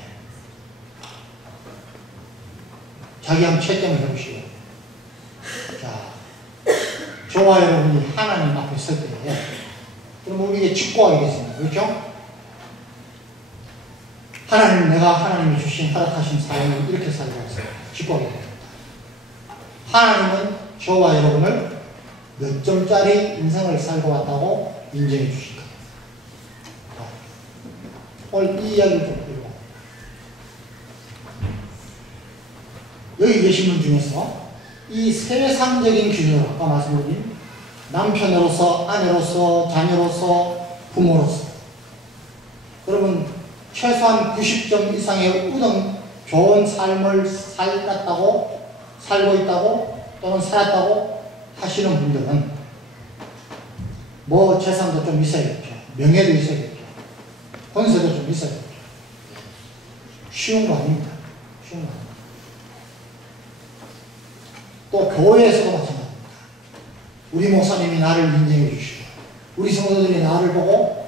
자기 한번 채점을 해보시고, 자, 저와 여러분이 하나님 앞에 설 때, 그럼 우리에게 직구하겠습니다. 그렇죠? 하나님, 내가 하나님이 주신 허락하신 삶을 이렇게 살고 있어요. 직구하게 됩니다. 하나님은 저와 여러분을 몇 점짜리 인생을 살고 왔다고 인정해 주실 거예요. 오늘 이 이야기를 좀 드리고, 여기 계신 분 중에서 이 세상적인 기준으로 아까 말씀드린 남편으로서, 아내로서, 자녀로서, 부모로서 여러분 최소한 90점 이상의 좋은 삶을 살고 있다고 또는 살았다고 하시는 분들은 뭐 재산도 좀 있어야겠죠. 명예도 있어야겠죠. 권세도 좀 있어야겠죠. 쉬운 거 아닙니다. 쉬운 거 아닙니다. 또 교회에서도 마찬가지입니다. 우리 목사님이 나를 인정해 주시고 우리 성도들이 나를 보고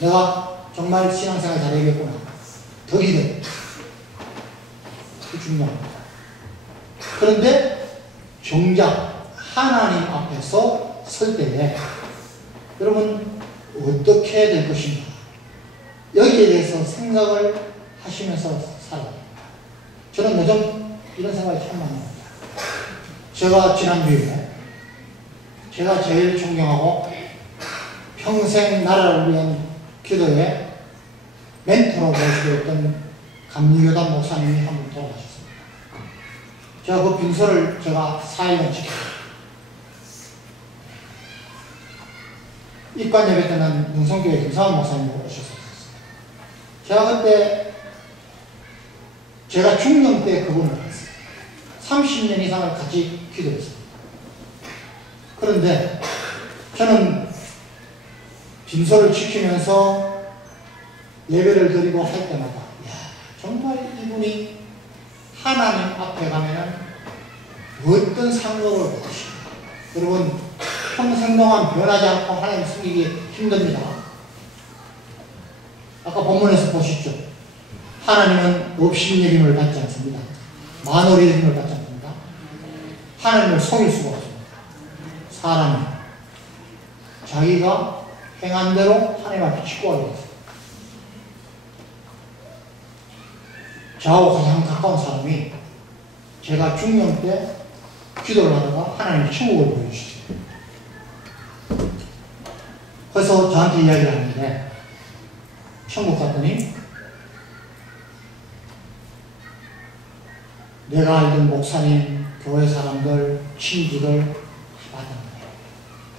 내가 정말 신앙생활 잘해야겠구나. 덕이 돼. 그 중요합니다. 그런데 정작 하나님 앞에서 설 때에 여러분 어떻게 될 것인가 여기에 대해서 생각을 하시면서 살아야 합니다. 저는 요즘 이런 생각이 참 많습니다. 제가 지난주에 제가 제일 존경하고 평생 나라를 위한 기도에 멘토로 모시던 감리교단 목사님이 한 분 돌아가셨습니다. 제가 그 빈소를 제가 4일간 지켰어요. 입관 예배 때는 능성교회 김상원 목사님이 오셨었어요. 제가 그때 제가 중년 때 그분을 봤어요. 30년 이상을 같이 기도했습니다. 그런데 저는 빈소를 지키면서 예배를 드리고 할 때마다 정말 이분이 하나님 앞에 가면은 어떤 상급을 받으십니까? 여러분 평생 동안 변하지 않고 하나님 숨기기 힘듭니다. 아까 본문에서 보시죠. 하나님은 업신여김을 받지 않습니다. 만오리여김을 받지 않습니다. 하나님을 속일 수가 없습니다. 사람이 자기가 행한 대로 하나님 앞에 직구하게 됐습니다. 저하고 가장 가까운 사람이 제가 중년 때 기도를 하다가 하나님의 천국을 보여주셨어요. 그래서 저한테 이야기를 하는데 천국 갔더니 내가 알던 목사님, 교회 사람들, 친구들 받은 거예요.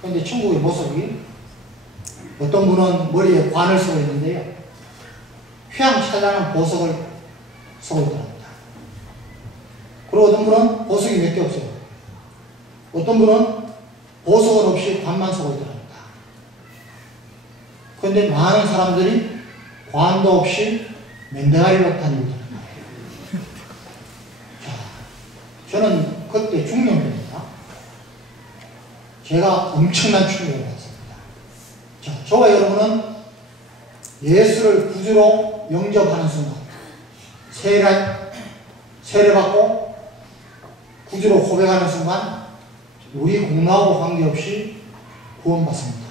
그런데 천국의 모습이 어떤 분은 머리에 관을 쓰고 있는데요. 휘황찬란한 보석을 쓰고 있더랍니다. 그리고 어떤 분은 보석이 몇 개 없어요. 어떤 분은 보석은 없이 관만 쓰고 있더랍니다. 그런데 많은 사람들이 관도 없이 맨대가리로 다니고 있더랍니다. 자, 저는 그때 중년 때입니다. 제가 엄청난 충격을 받았습니다. 자, 저와 여러분은 예수를 구주로 영접하는 순간 세례받고 구주로 고백하는 순간 우리 공로하고 관계없이 구원받습니다.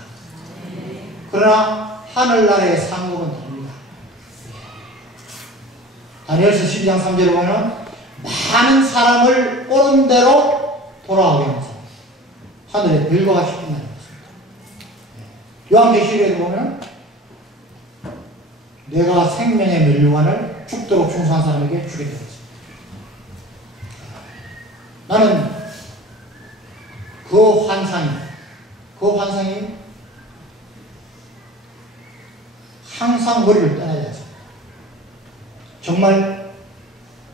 그러나 하늘나라의 상급은 다릅니다. 다니엘서 12장 3절에 보면 많은 사람을 옳은 대로 돌아가게 하면서 하늘의 별과 같이 빛나는 것입니다. 요한계시록에 보면 내가 생명의 면류관을 죽도록 충성한 사람에게 주게 되었습니다. 나는 그 환상이 항상 머리를 떠나지 않습니다. 정말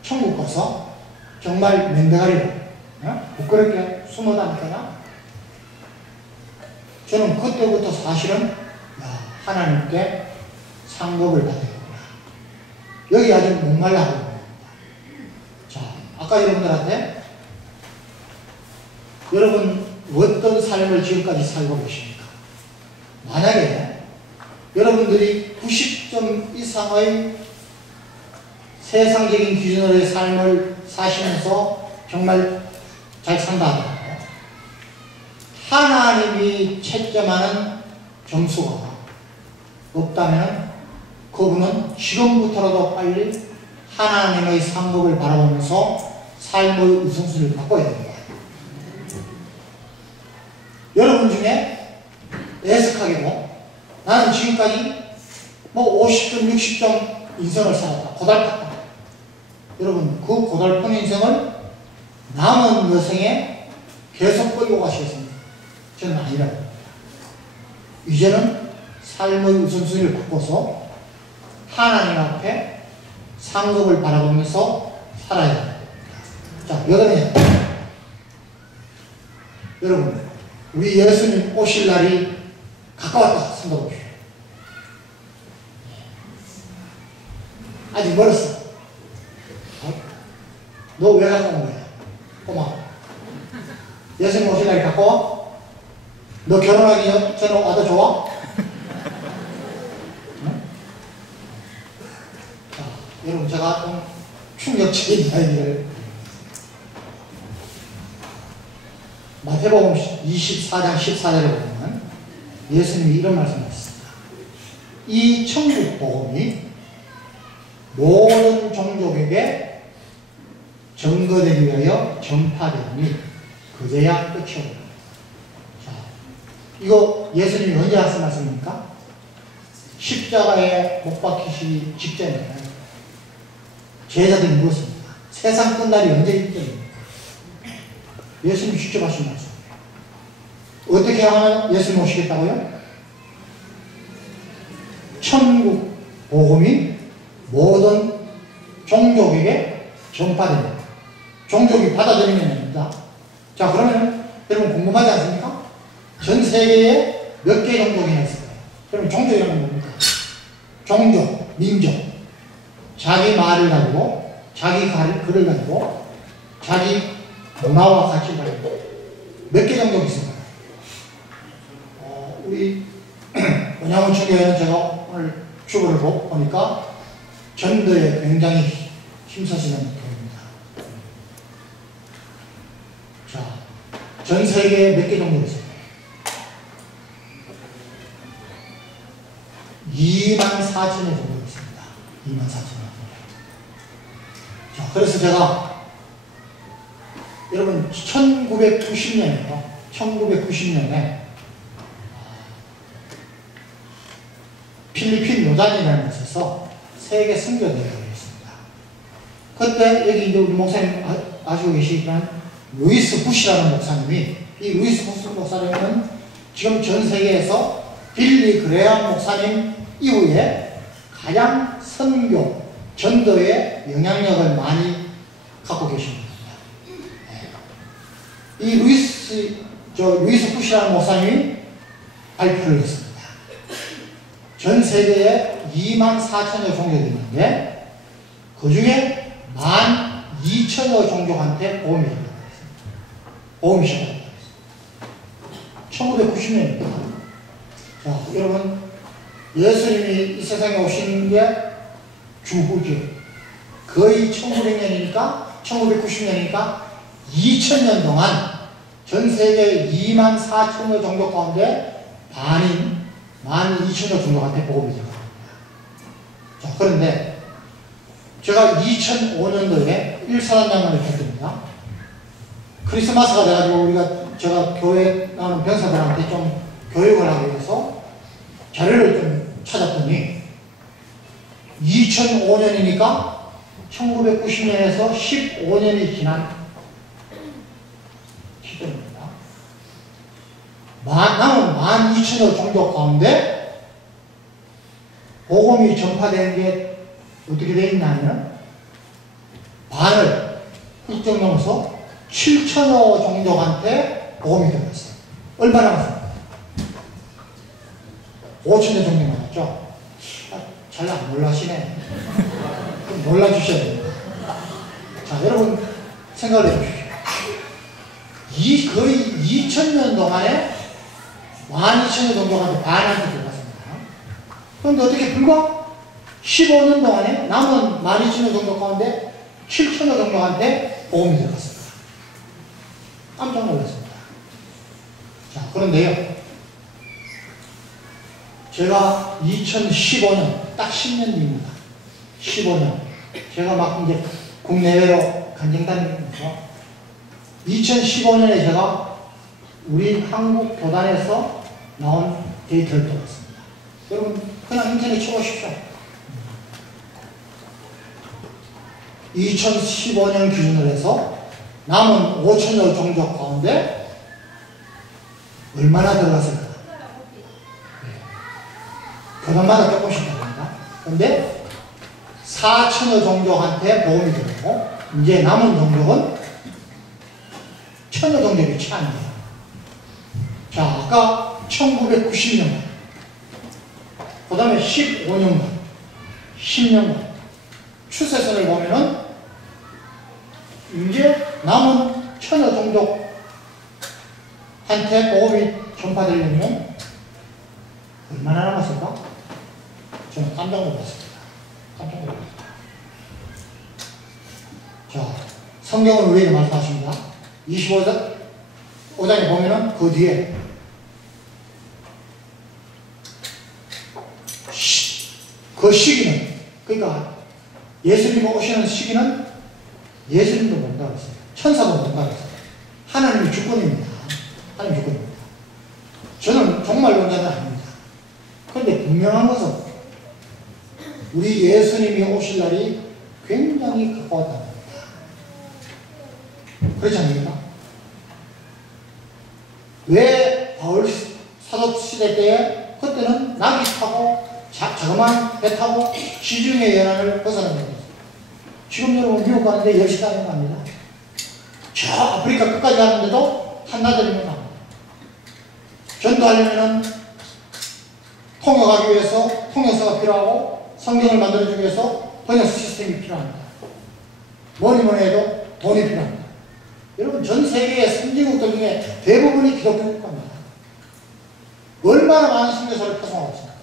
천국 가서 정말 맨대가리로 부끄럽게 숨어다니까요. 저는 그때부터 사실은 하나님께 상급을 받아야겠구나. 여기 아직 목말라 하고 있습니다. 자, 아까 여러분들한테 여러분 어떤 삶을 지금까지 살고 계십니까? 만약에 여러분들이 90점 이상의 세상적인 기준으로의 삶을 사시면서 정말 잘 산다 하더라도 하나님이 채점하는 점수가 없다면 그분은 지금부터라도 빨리 하나님의 상급을 바라보면서 삶의 우선순위를 바꿔야 됩니다. 여러분 중에 애석하게도 나는 지금까지 50점, 60점 인생을 살았다. 고달팠다. 여러분, 그 고달픈 인생을 남은 여생에 계속 끌고 가시겠습니다. 저는 아니라고 합니다. 이제는 삶의 우선순위를 바꿔서 하나님 앞에 상급을 바라보면서 살아야 합니다. 자, 여러분, 우리 예수님 오실 날이 가까웠다 생각해보십시오. 아직 멀었어. 너 왜 가까운 거야? 꼬마. 예수님 오실 날이 가까워? 너 결혼하기 전에 와도 좋아? 응? 자, 여러분, 제가 좀 충격적인 이야기를 마태복음 24장 14절에 보면 예수님이 이런 말씀을 하셨습니다. 이 천국 복음이 모든 종족에게 전거되기 위하여 전파되니 그제야 끝이 오리라. 자, 이거 예수님이 언제 하신 말씀입니까? 십자가에 못 박히시기 직전에 제자들이 물었습니다. 세상 끝날이 언제 있겠습니까? 예수님이 직접 하신 말씀이에요. 어떻게 하면 예수님 오시겠다고요? 천국 복음이 모든 종족에게 전파됩니다. 종족이 받아들이면 됩니다. 자, 그러면 여러분 궁금하지 않습니까? 전 세계에 몇 개 종족이나 있을까요? 그러면 종족이라는 뭡니까? 종족, 민족. 자기 말을 가지고, 자기 글을 가지고, 자기 문화와 가치를 가지고 몇 개 정도 있을까요? 우리 원양원 총회는 제가 오늘 주보를 보니까 전도에 굉장히 힘쓰시는 교회입니다. 자, 전 세계에 몇 개 정도 있을까요? 24,000여 정도 있습니다. 24,000여. 자, 그래서 제가 여러분 1990년에 필리핀 요단이라는 곳에서 세계 선교대회가 있습니다. 그때 여기 이제 우리 목사님 아시고 계시지만 루이스 부시라는 목사님이, 이 루이스 부시 목사님은 지금 전 세계에서 빌리 그레엄 목사님 이후에 가장 선교, 전도에 영향력을 많이 갖고 계십니다. 이 루이스 부시라는 목사님이 발표를 했습니다. 전 세계에 24,000여 종족이 있는데 그 중에 12,000여 종족한테 보험이 시작됐습니다. 보험이 시작됐습니다. 1990년입니다. 자, 여러분, 예수님이 이 세상에 오신 게 주후죠. 거의 1990년이니까 2000년 동안 전 세계 24,000여 종족 가운데 반인 12,000여 종족한테 복음이 들어갑니다. 자, 그런데 제가 2005년도에 일사단장을 했습니다. 크리스마스가 돼가지고 제가 교회 나오는 병사들한테 좀 교육을 하기 위해서 자료를 좀 찾았더니 2005년이니까 1990년에서 15년이 지난 남은 12,000여 종족 가운데 복음이 전파되는 게 어떻게 되어 있냐면 반을 훌쩍 넘어서 7,000여 종족한테 복음이 들어갔어요. 얼마 남았어요? 5,000여 종족 남았죠? 잘 안 놀라시네. 좀 놀라주셔야 됩니다. 자, 여러분 생각을 해보십시오. 거의 2,000년 동안에 12,000여 종족한테 반한테 들어갔습니다. 그런데 어떻게 불과 15년 동안에 남은 12,000여 종족 가운데 7,000여 종족한테 복음이 들어갔습니다. 깜짝 놀랐습니다. 자, 그런데요. 제가 2015년, 딱 10년 뒤입니다. 15년. 제가 막 이제 국내외로 간증 다니면서 2015년에 제가 우리 한국 교단에서 나온 데이터를 들었습니다. 여러분, 그냥 인터넷 쳐보십시오. 2015년 기준으로 해서 남은 5,000여 종족 가운데 얼마나 들어갔을까? 교단마다 조금씩 다릅니다. 그런데 4,000여 종족한테 보험이 들어오고 이제 남은 종족은 1,000여 종족이 채 안 돼요. 자, 아까 1990년간 그 다음에 15년간 10년간 추세선을 보면은 이제 남은 1,000여 종족한테 보험이 전파되려면 얼마나 남았을까? 저는 깜짝 놀랐습니다. 깜짝 놀랐습니다. 자, 성경은 왜 이렇게 말씀하십니다? 25장에 보면은 그 뒤에 그 시기는, 그러니까 예수님 오시는 시기는 예수님도 뭔가 그랬어요. 천사도 뭔가 그랬어요. 하나님의 주권입니다. 하나님의 주권입니다. 저는 정말 논자는 아닙니다. 그런데 분명한 것은 우리 예수님이 오실 날이 굉장히 가까웠다는 겁니다. 그렇지 않습니까? 왜 바울 사도 시대 때에 그때는 나귀 타고 자그마한 배 타고 시중의 연안을 벗어난 겁니다. 지금 여러분 미국 가는데 10시 다니는 겁니다. 저 아프리카 끝까지 가는데도 한나절이면 갑니다. 전도하려면 통역하기 위해서 통역사가 필요하고 성경을 만들어주기 위해서 번역 시스템이 필요합니다. 뭐니 해도 돈이 필요합니다. 여러분 전 세계의 선진국들 중에 대부분이 기독교 국가입니다. 얼마나 많은 선교사를 파송하고 있습니다.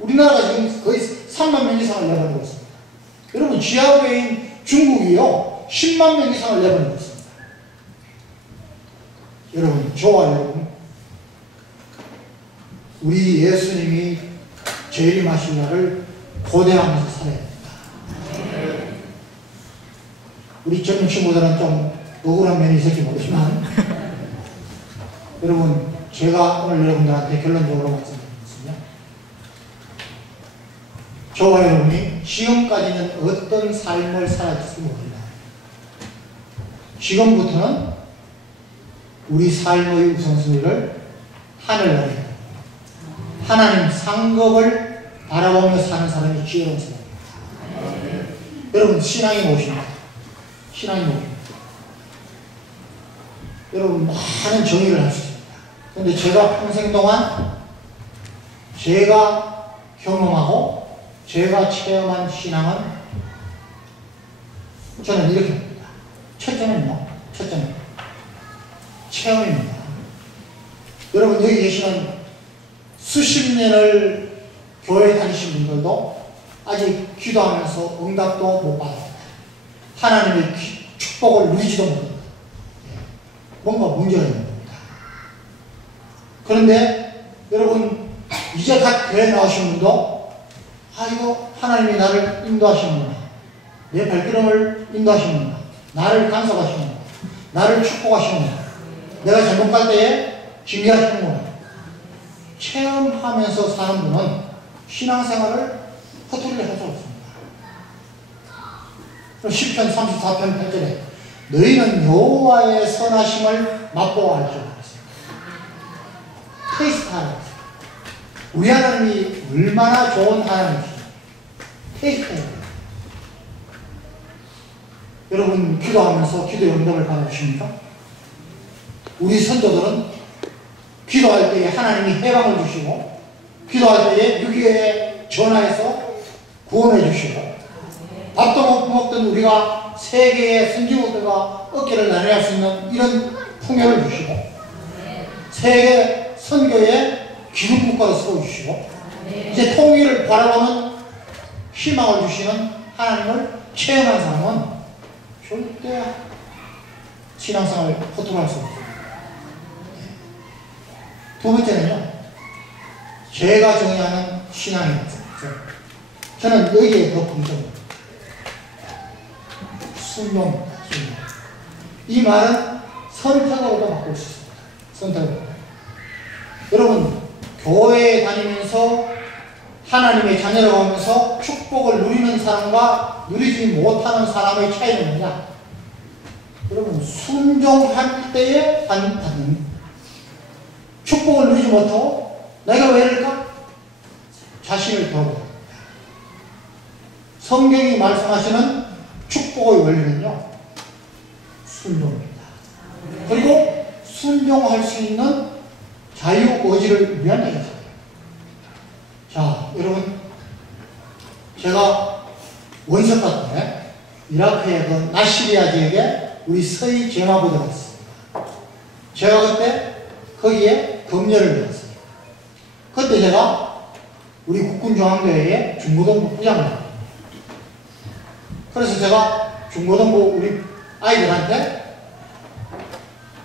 우리나라가 지금 거의 3만 명 이상을 내보내고 있습니다. 여러분 지하외인 중국이요 10만 명 이상을 내보내고 있습니다. 여러분 저와 여러분 우리 예수님이 재림하신 날을 고대하면서 살아야 됩니다. 우리 젊은 친구들은 좀 억울한 면이 있을지 모르지만 여러분 제가 오늘 여러분들한테 결론적으로 말씀드리겠습니다. 저와 여러분이 지금까지는 어떤 삶을 살았을지 모릅니다. 지금부터는 우리 삶의 우선순위를 하늘나라에 하나님 상급을 바라보며 사는 사람이 지혜로운 사람입니다. 여러분 신앙이 무엇입니까? 신앙이 무엇입니까? 여러분 많은 정의를 할 수 있습니다. 그런데 제가 평생 동안 제가 경험하고 제가 체험한 신앙은 저는 이렇게 봅니다. 첫째는요. 첫째는 체험입니다. 여러분 여기 계시는 수십 년을 교회 다니신 분들도 아직 기도하면서 응답도 못 받았습니다. 하나님의 축복을 누리지도 못합니다. 뭔가 문제가 있는 겁니다. 그런데 여러분 이제 갓 교회 나오신 분도 이거 하나님이 나를 인도하시는구나. 내 발걸음을 인도하시는구나. 나를 간섭하시는구나. 나를 축복하시는구나. 내가 잘못 갈 때에 징계하시는구나. 체험하면서 사는 분은 신앙생활을 허투루 할 수 없습니다. 10편 34편 8절에 너희는 여호와의 선하심을 맛보아 알지어다. 테스트하라고 했어요. 우리 하나님이 얼마나 좋은 하나님이신지 테스트해야 돼요. 여러분 기도하면서 기도 응답을 받아주십니까? 우리 선조들은 기도할 때에 하나님이 해방을 주시고 기도할 때에 6.25에 전화해서 구원해 주시고 밥도 못 먹던 우리가 세계의 선진국들과 어깨를 나눠야 할 수 있는 이런 풍요를 주시고 세계 선교의 기둥국가로 세워주시고 이제 통일을 바라보는 희망을 주시는 하나님을 체험한 사람은 절대 신앙생활을 허투루할 수 없습니다. 두 번째는요, 제가 정의하는 신앙입니다. 저는 여기에 더 긍정입니다. 순종입니다. 순종. 이 말은 선택으로도 바꿀 수 있습니다. 선택으로. 여러분, 교회에 다니면서 하나님의 자녀라고 하면서 축복을 누리는 사람과 누리지 못하는 사람의 차이는 뭐냐? 여러분, 순종할 때에 받는 축복을 누리지 못하고 내가 왜 이럴까? 자신을 돌아봅니다. 성경이 말씀하시는 축복의 원리는요, 순종입니다. 그리고 순종할 수 있는 자유의지를 위한 얘기죠. 자, 여러분, 제가 원서가 때 이라크의 그 나시리아 지역에 우리 서희 제마부대가 있습니다. 제가 그때 거기에 검열을 배웠어요. 그때 제가 우리 국군중앙대회에 중고등부 부장을 했어요. 그래서 제가 중고등부 우리 아이들한테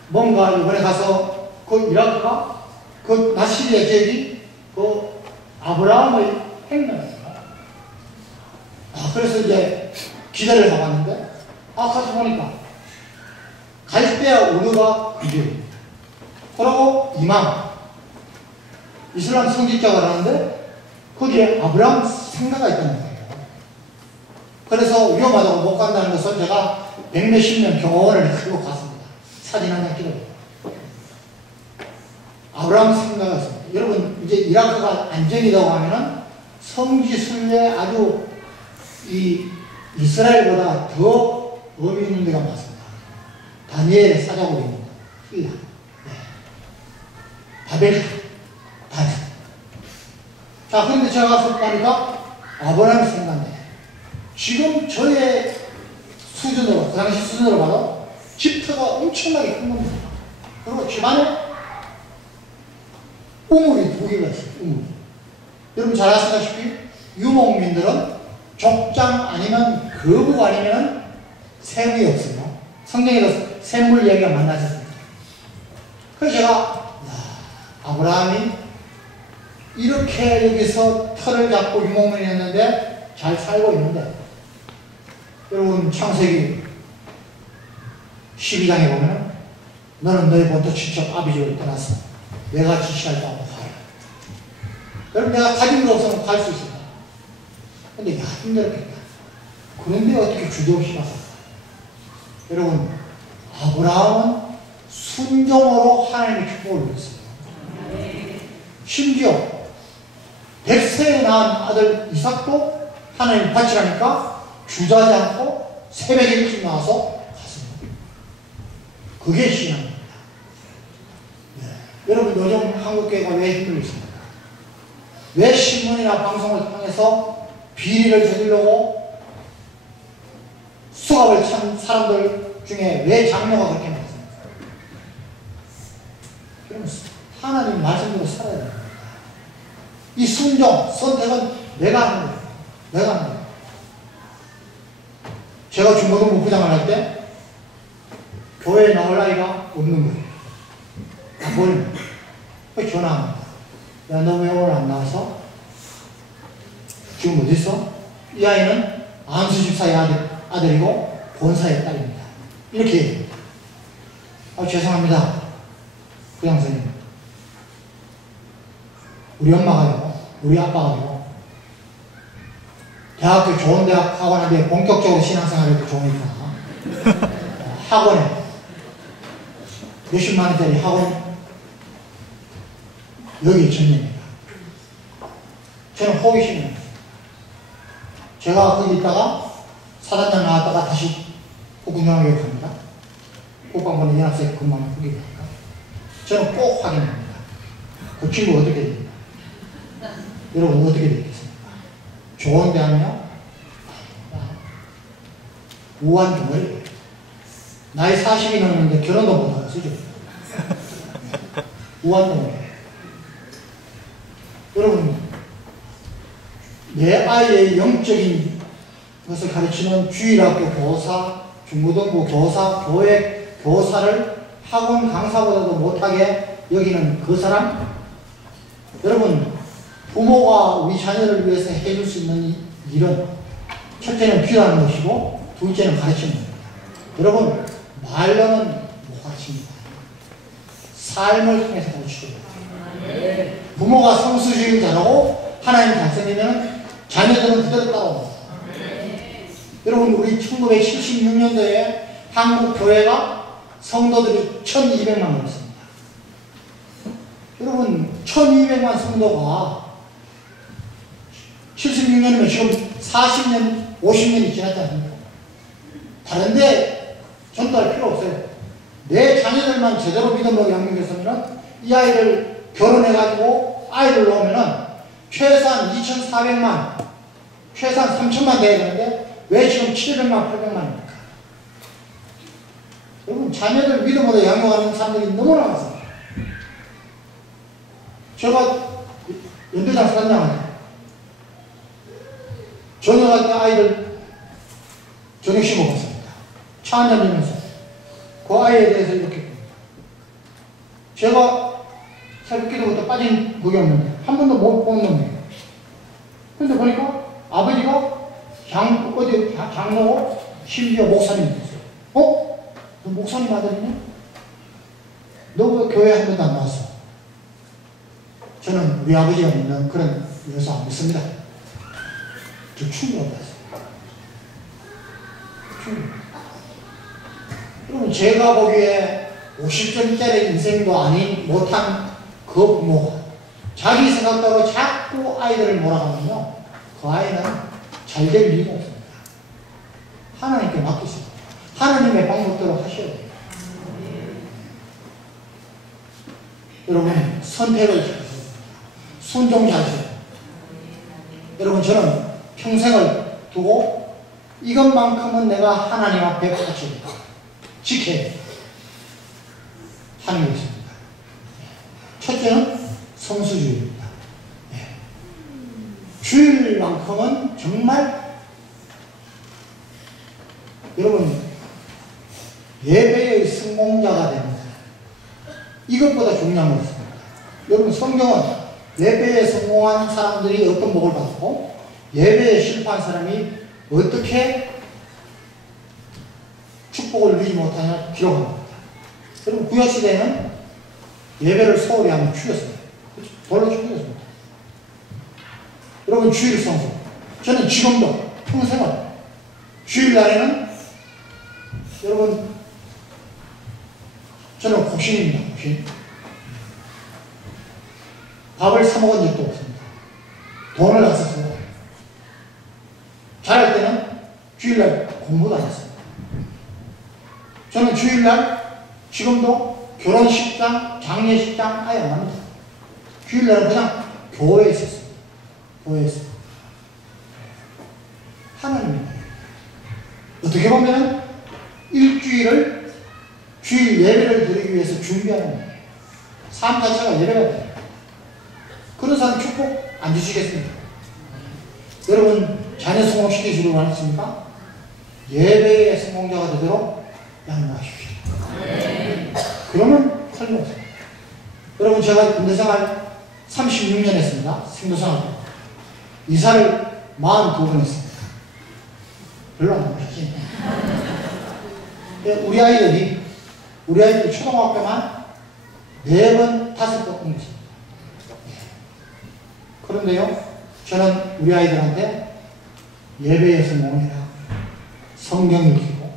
뭔가 이번에 가서 그 이라크가 그 나시리아 지역이 그 아브라함의 행명이었어요. 그래서 이제 기대를 해봤는데 가서 보니까 갈대아 우르가 그지입니다. 그러고 이맘 이슬람 성직자가 나는데 거기에 아브라함 생가가 있다는 거예요. 그래서 위험하다고 못 간다는 것을 제가 백몇십 명 경호원을 끌고 갔습니다. 사진 한 장 찍어요. 아브라함 생가가 있습니다. 여러분, 이제 이라크가 안정이라고 하면은 성지순례 아주 이 이스라엘보다 더 의미 있는 데가 많습니다. 다니엘의 사자굴입니다. 힐라, 바벨, 다니. 자, 그런데 제가 가서 보니까 아브라함이 생각나요. 지금 저의 수준으로, 그 당시 수준으로 봐도 집터가 엄청나게 큰 겁니다. 그리고 집안에 우물이 두 개가 있어요. 우물. 여러분 잘 아시다시피 유목민들은 족장 아니면 거북 아니면 샘이 없어요. 성경에도 샘물 얘기가 만나셨습니다. 그래서 제가 아브라함이 이렇게 여기서 터를 잡고 유목민이 했는데 잘 살고 있는데, 여러분 창세기 12장에 보면 너는 너희 본토 친척 아비집을 떠났어. 내가 지시할 때 한번 가라. 여러분 내가 가진 거 없으면 갈 수 있습니다. 근데 힘들었겠다. 그런데 어떻게 주저없이 갔을까? 여러분, 아브라함은 순종으로 하나님의 축복을 누렸어요. 심지어 100세에 낳은 아들 이삭도 하나님 바치라니까 주저하지 않고 새벽에 일찍 나와서 갔습니다. 그게 신앙입니다. 네. 여러분 요즘 한국교회가 왜 힘들고 있습니까? 왜 신문이나 방송을 통해서 비리를 저지르고 수갑을 찬 사람들 중에 왜 장로가 그렇게 많습니까? 그러면 하나님 말씀대로 살아야 됩니다. 이 순종, 선택은 내가 하는 거예요. 내가 하는 거예요. 제가 중고등부 부장을 할 때 교회에 나올 아이가 없는 거예요. 다 버립니다. 그래서 전화합니다. 야, 너 왜 오늘 안 나와서? 지금 어디 있어? 이 아이는 안수 집사의 아들이고 본사의 딸입니다. 이렇게 얘기합니다. 죄송합니다. 부장 선생님. 우리 엄마가요, 우리 아빠가요, 대학교 좋은 대학 학원인데 본격적으로 신앙생활을 해도 좋으니까 학원에 몇십만 원짜리 학원 여기 전념입니다. 저는 호기심입니다. 제가 거기 있다가 사단장 나왔다가 다시 국군영학에 갑니다. 국방부는 연합사에 근무하면 거기 가니까 저는 꼭 확인합니다. 그 친구 어떻게 됩니까? 여러분 어떻게 되겠습니까? 좋은 대학이요? 우한 덩어리. 나이 40이 넘는데 결혼도 못하고 쓰죠. 우한 덩어리. 여러분, 내 아이의 영적인 것을 가르치는 주일학교 교사, 중고등부 교사, 교회 교사를 학원 강사보다도 못하게 여기는 그 사람? 여러분, 부모가 우리 자녀를 위해서 해줄 수 있는 일은 첫째는 귀하는 것이고 둘째는 가르치는 겁니다. 여러분, 말로는 못 가르칩니다. 삶을 통해서 가르치죠. 부모가 성수주의를 잘하고 하나님 달성이면 자녀들은 그대로 따라옵니다. 여러분, 우리 1976년도에 한국 교회가 성도들이 1200만 명이었습니다. 여러분, 1200만 성도가 76년이면 지금 40년, 50년이 지났지 않습니까? 다른데 전도할 필요 없어요. 내 자녀들만 제대로 믿음으로 양육했으면 이 아이를 결혼해가지고 아이를 놓으면 최소한 2,400만, 최소한 3,000만 돼야 되는데 왜 지금 700만, 800만입니까? 여러분, 자녀들 믿음으로 양육하는 사람들이 너무나 많습니다. 제가 연대장 사단장한테 저녁할 때 아이들 저녁식 먹었습니다. 차 한잔 들면서 그 아이에 대해서 이렇게 제가 새벽기도부터 빠진 그게 없는데 한 번도 못 본 놈이에요. 근데 보니까 아버지가 장로고 심지어 목사님이 됐어요. 어? 너 목사님 아들이냐? 너 왜 교회 한 번도 안 나왔어? 저는 우리 아버지가 믿는 그런 요소 안 믿습니다. 저 충격받았어요. 여러분, 제가 보기에 50점짜리 인생도 아닌 못한 그 부모가 자기 생각대로 자꾸 아이들을 몰아가면요, 그 아이는 잘 될 리가 없습니다. 하나님께 맡기세요. 하나님의 방법대로 하셔야 돼요. 여러분, 선택을 잘하셔야 됩니다. 순종하셔야 돼요. 여러분, 저는 평생을 두고 이것만큼은 내가 하나님 앞에 바쳐야 된다. 지켜야 된다. 하는 게 있습니다. 첫째는 성수주의입니다. 주일만큼은 정말 여러분, 예배의 성공자가 되는 것, 이것보다 중요한 거 있습니다. 여러분, 성경은 예배에 성공한 사람들이 어떤 복을 받고 예배에 실패한 사람이 어떻게 축복을 누리지 못하냐 기록합니다. 여러분, 구약시대에는 예배를 소홀히 하면 죽였습니다. 돌로 죽였습니다. 여러분, 주일 성수. 저는 지금도 평생을 주일날에는 여러분, 저는 고신입니다. 고신. 밥을 사 먹은 적도 없습니다. 돈을 안 썼어요. 잘할 때는 주일날 공부도 안 했습니다. 저는 주일날 지금도 결혼식장, 장례식장 아예 안 합니다. 주일날은 그냥 교회에 있었습니다. 교회에 있습니다. 하나님입니다. 어떻게 보면 일주일을 주일 예배를 드리기 위해서 준비하는 거예요. 삶 자체가 예배가 돼요. 그런 사람 축복 안 주시겠습니까? 여러분, 자녀 성공시키시려고 하셨습니까? 예배의 성공자가 되도록 양보하십시오. 그러면 틀림없습니다. 여러분, 제가 군대생활 36년 했습니다. 생도생활. 이사를 42번 했습니다. 별로 안 하시지. 우리 아이들이 초등학교만 4번, 5번 공부했습니다. 그런데요, 저는 우리 아이들한테 예배에 성공해라, 성경 읽히고.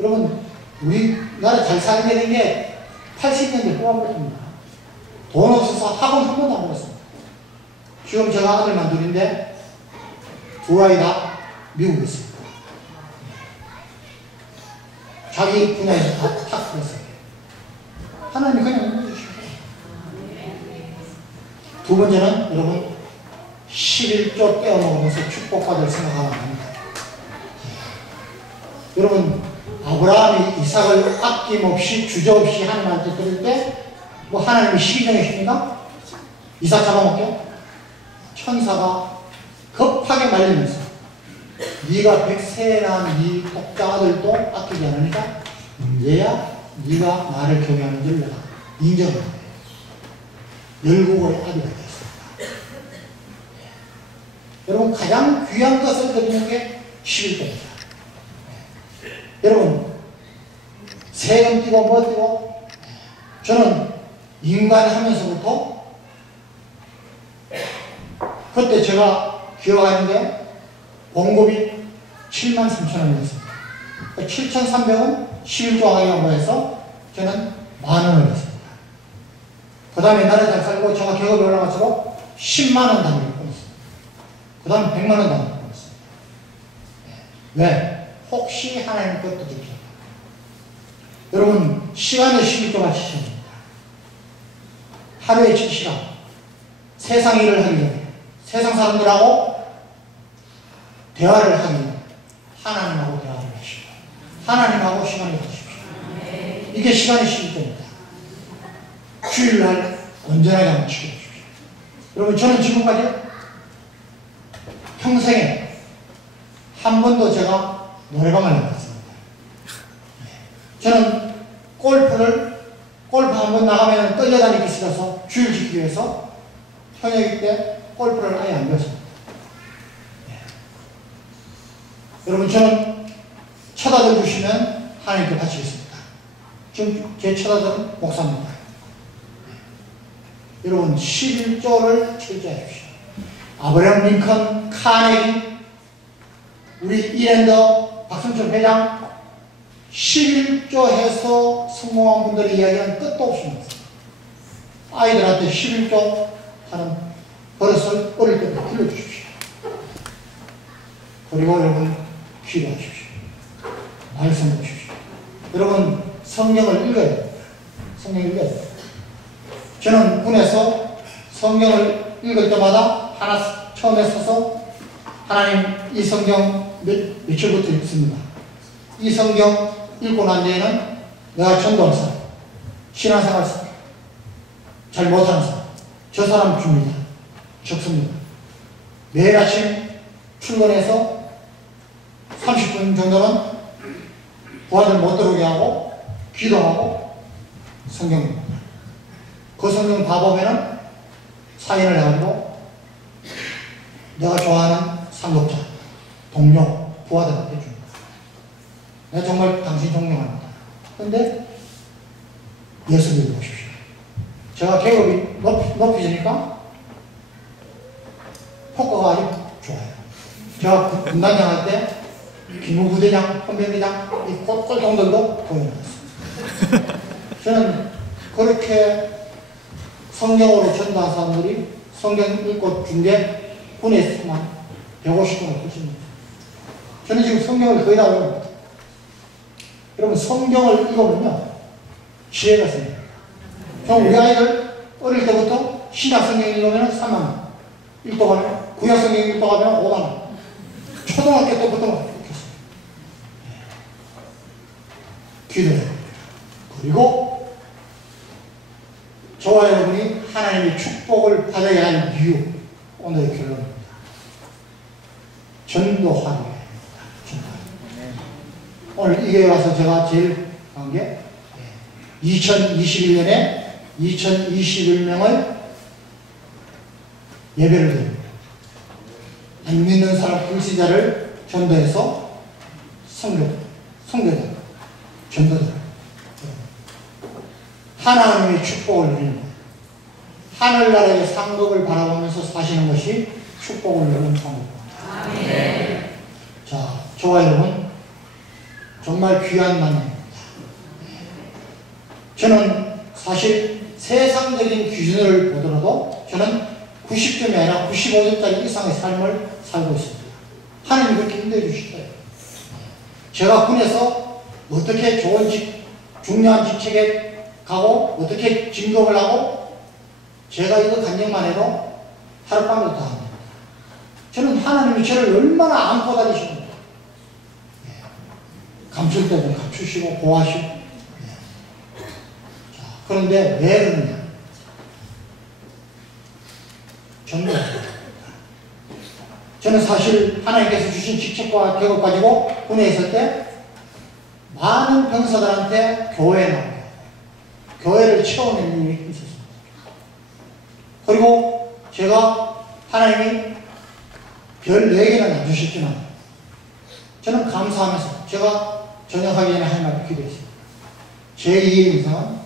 여러분, 우리나라 잘 살게 된 게 80년대 후반부터입니다. 돈 없어서 학원 한 번도 안 갔습니다. 지금 제가 아들만 둘인데 두 아이 다 미국에 있습니다. 자기 분야에서 다 탁월했어요. 하나님이 그냥 해주시고. 두 번째는 여러분 11조 떼어먹으면서 축복받을 생각하면 안 됩니다. 여러분 아브라함이 이삭을 아낌없이 주저없이 하나님한테 드릴 때 뭐 하나님이 12정이십니까? 이삭 잡아먹게? 천사가 급하게 말리면서 네가 100세 난 네 독자 아들도 아끼지 않으니까 얘야 네가 나를 경외하는 줄 내가 인정을 해. 열국의 아들이 되었습니다. 여러분 가장 귀한 것을 드리는 게 11조입니다. 여러분 세금 띄고 뭐 띄고 저는 인간 하면서부터 그때 제가 기억하는데 봉급이 73,000원이었습니다. 7,300원 11조 하기가 뭐해서 저는 10,000원을 냈습니다. 그 다음에 나라에 잘 살고 제가 계급이 올라갈수록 10만원 단위를 끊었습니다. 그 다음에 100만원 단위를 끊었습니다. 왜? 혹시 하나님 것도 드리죠. 여러분 시간의 11조가 7,000원입니다. 하루에 7시간 세상 일을 하기 전에 세상 사람들하고 대화를 하기 전에 하나님하고 대화를 하시고 하나님하고 시간을 가지십시오. 이게 시간의 11조입니다. 주일날 온전하게 한번 지켜주십시오. 여러분 저는 지금까지 평생에 한 번도 제가 노래방을 안 갔습니다. 저는 골프 한 번 나가면 떨려다니기 싫어서 주일 지키기 위해서 현역일 때 골프를 아예 안 배웠습니다. 여러분 저는 쳐다들 주시면 하나님께 바치겠습니다. 지금 제 쳐다들은 목사입니다. 여러분 11조를 철저히 하십시오. 아브라함 링컨, 카네기, 우리 이랜더, 박순철 회장 11조 해서 성공한 분들의 이야기는 끝도 없이 많습니다. 아이들한테 11조 하는 버릇을 어릴 때부터 길러주십시오. 그리고 여러분 기도하십시오. 말씀 보십시오. 여러분 성경을 읽어야 됩니다. 성경 읽어야 됩니다. 저는 군에서 성경을 읽을 때마다 하나 처음에 서서 하나님 이 성경 며칠부터 읽습니다. 이 성경 읽고 난 뒤에는 내가 전도한 사람, 신앙생활 잘 못하는 사람, 저 사람 줍니다. 적습니다. 매일 아침 출근해서 30분 정도는 부하들 못 들어오게 하고 기도하고 성경 읽습니다. 그 성경 다 보면은 사인을 해가지고 내가 좋아하는 상급자, 동료, 부하들한테 줍니다. 내가 정말 당신 존경합니다. 그런데 예수 믿어 보십시오. 제가 계급이 높이지니까 효과가 아주 좋아요. 제가 군단장 할 때 기무부대장, 헌병대장 이 꼴통들도 보여놨습니다. 저는 그렇게 성경으로 전도한 사람들이 성경 읽고 준 게 군에서만 150분을 훨씬. 저는 지금 성경을 거의 다 외웁니다. 여러분 성경을 읽어보면요 지혜가 있습니다. 우리 아이들 어릴 때부터 신약 성경 읽으면 3만원 읽어가면 구약 성경 읽어가면 5만원 초등학교 때부터 읽혔습니다. 기도해야 됩니다. 그리고 저와 여러분이 하나님의 축복을 받아야 할 이유 오늘의 결론입니다. 전도하기 합니다. 오늘 이게 와서 제가 제일 한 게 2021년에 2021명을 예배를 드립니다. 안 믿는 사람 불신자를 전도해서 성교자, 전도자 하나님의 축복을 누리는 거예요. 하늘나라의 상급을 바라보면서 사시는 것이 축복을 누리는 방법입니다. 자, 저와 여러분 정말 귀한 만남입니다. 저는 사실 세상적인 기준을 보더라도 저는 90점이 아니라 95점짜리 이상의 삶을 살고 있습니다. 하나님이 그렇게 인도해 주실 거예요. 제가 군에서 어떻게 좋은 중요한 직책에 가고 어떻게 진급을 하고 제가 이거 간증만 해도 하룻밤에도 다 합니다. 저는 하나님이 저를 얼마나 안고 다니시는가. 감출 때도 감추시고 보호하시고. 자, 그런데 왜 그러냐. 저는 사실 하나님께서 주신 직책과 계급 가지고 군에 있을 때 많은 병사들한테 교회에 나옵니다. 교회를 채워내는 일이 있었습니다. 그리고 제가 하나님이 별 4개는 안 주셨지만 저는 감사하면서 제가 전역하기 전에 하나님 앞에 기도했습니다. 제 2의 인생은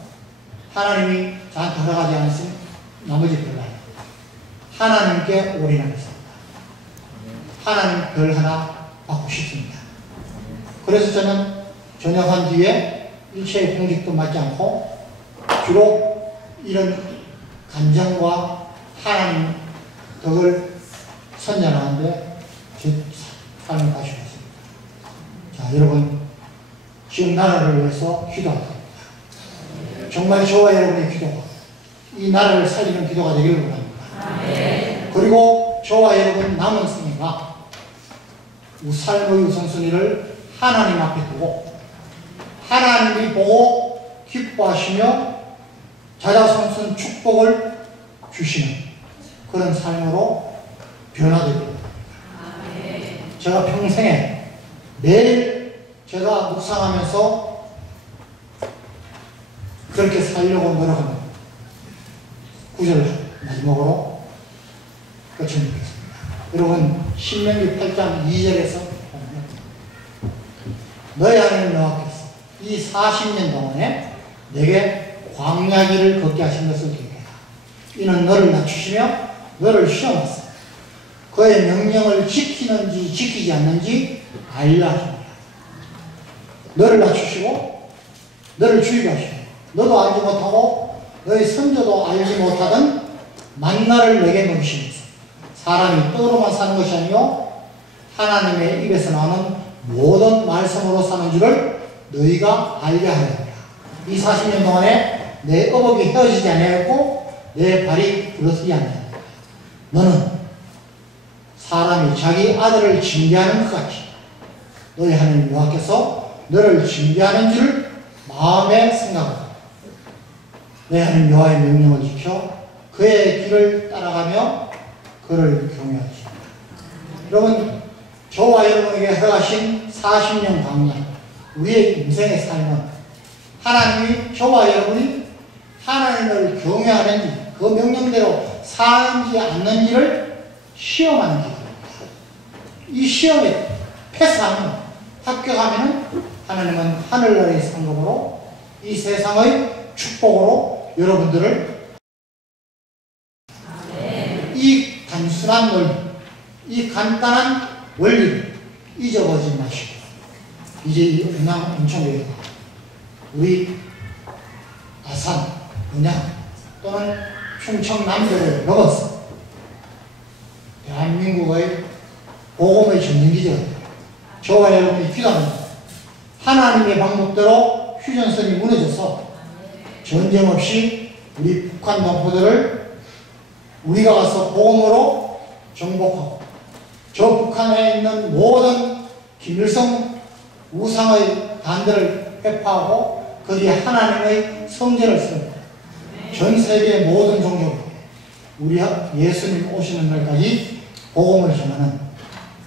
하나님이 저한테 허락하지 않으신 나머지 별로 아니에요. 하나님께 올인하겠습니다. 하나님 별 하나 받고 싶습니다. 그래서 저는 전역한 뒤에 일체의 공직도 맡지 않고 주로 이런 감정과 하나님 덕을 선전하는데 제 삶을 가지고 있습니다. 자, 여러분 지금 나라를 위해서 기도합니다. 정말 저와 여러분의 기도가 이 나라를 살리는 기도가 되기를 원합니다. 그리고 저와 여러분 남은 생애가 삶의 우선순위를 하나님 앞에 두고 하나님이 보고 기뻐하시며 자자손손 축복을 주시는 그런 삶으로 변화되게 됩니다. 제가 평생에 매일 제가 묵상하면서 그렇게 살려고 노력하는 구절을 마지막으로 끝내겠습니다. 여러분 신명기 8장 2절에서 보면 너희 하나님 여호와께서 이 40년 동안에 내게 광야길을 걷게 하신 것을 기억해라. 이는 너를 낮추시며 너를 시험하사 그의 명령을 지키는지 지키지 않는지 알려 하십니다. 너를 낮추시고 너를 주의게 하시고 너도 알지 못하고 너희 선조도 알지 못하던 만나를 내게 먹이시면서 사람이 떡으로만 사는 것이 아니요 하나님의 입에서 나오는 모든 말씀으로 사는 줄을 너희가 알게 하려 합니다. 이 40년 동안에 내 어복이 헤어지지 아니하였고 내 발이 부러지지 아니하였다. 너는 사람이 자기 아들을 징계하는 것 같이 너희 하나님 여호와께서 너를 징계하는 줄 마음에 생각하라. 너희 하나님 여호와의 명령을 지켜 그의 길을 따라가며 그를 경외하시라. 여러분 저와 여러분에게 허락하신 40년 광야 우리의 인생의 삶은 하나님이 저와 여러분이 하나님을 경외하는지 그 명령대로 사는지 않는지를 시험하는 길입니다. 이 시험에 패스하면 합격하면 하나님은 하늘나라의 상급으로 이 세상의 축복으로 여러분들을 이 단순한 논리, 이 간단한 원리를 잊어버리지 마시고 이제 이 은양 은총교회가 우리 아산, 은양 또는 충청남도를 넘어서 대한민국의 복음의 전쟁기지가 됩니다. 저와 여러분이 기도합니다. 하나님의 방법대로 휴전선이 무너져서 전쟁 없이 우리 북한 동포들을 우리가 가서 복음으로 정복하고 저 북한에 있는 모든 김일성 우상의 단들을 회파하고 거기에 하나님의 성전을 세웁니다. 전 세계의 모든 종족에 우리 예수님 오시는 날까지 복음을 전하는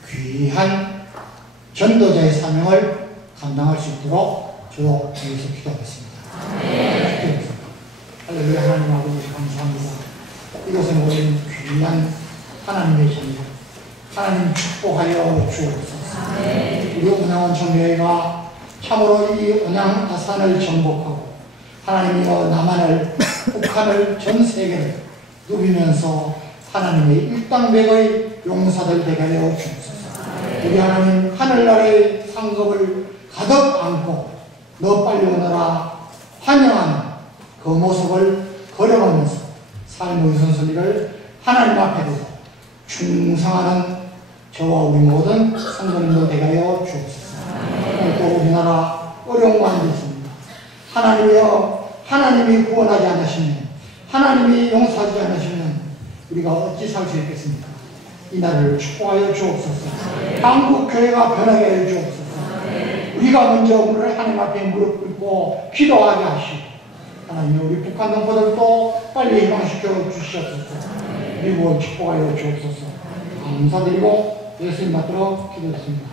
귀한 전도자의 사명을 감당할 수 있도록 저도 여기서 기도하겠습니다. 할렐루야. 하나님 아버지 감사합니다. 이것은 우리 귀한 하나님의 전도 하나님 축복하여 주옵소서. 우리 은양원총회가 참으로 이 은양 아산을 정복하고 하나님이여 남한을 북한을 전 세계를 누비면서 하나님의 일당백의 용사들 되게 하여 주옵소서. 우리 하나님 하늘나라의 상급을 가득 안고 너 빨리 오너라 환영하는 그 모습을 버려가면서 삶의 우선순위를 하나님 앞에 두고 충성하는 저와 우리 모든 성도님들 되게 하여 주옵소서. 또 우리나라 어려운 관계 있습니다. 하나님이여, 하나님이 구원하지 않으시면, 하나님이 용서하지 않으시면 우리가 어찌 살 수 있겠습니까? 이 날을 축복하여 주옵소서. 한국 교회가 변하게 하여 주옵소서. 우리가 먼저 오늘 하나님 앞에 무릎 꿇고 기도하게 하시고, 하나님 우리 북한 동포들도 빨리 해방시켜 주시옵소서. 그리고 축복하여 주옵소서. 감사드리고 예수님 받들어 기도했습니다.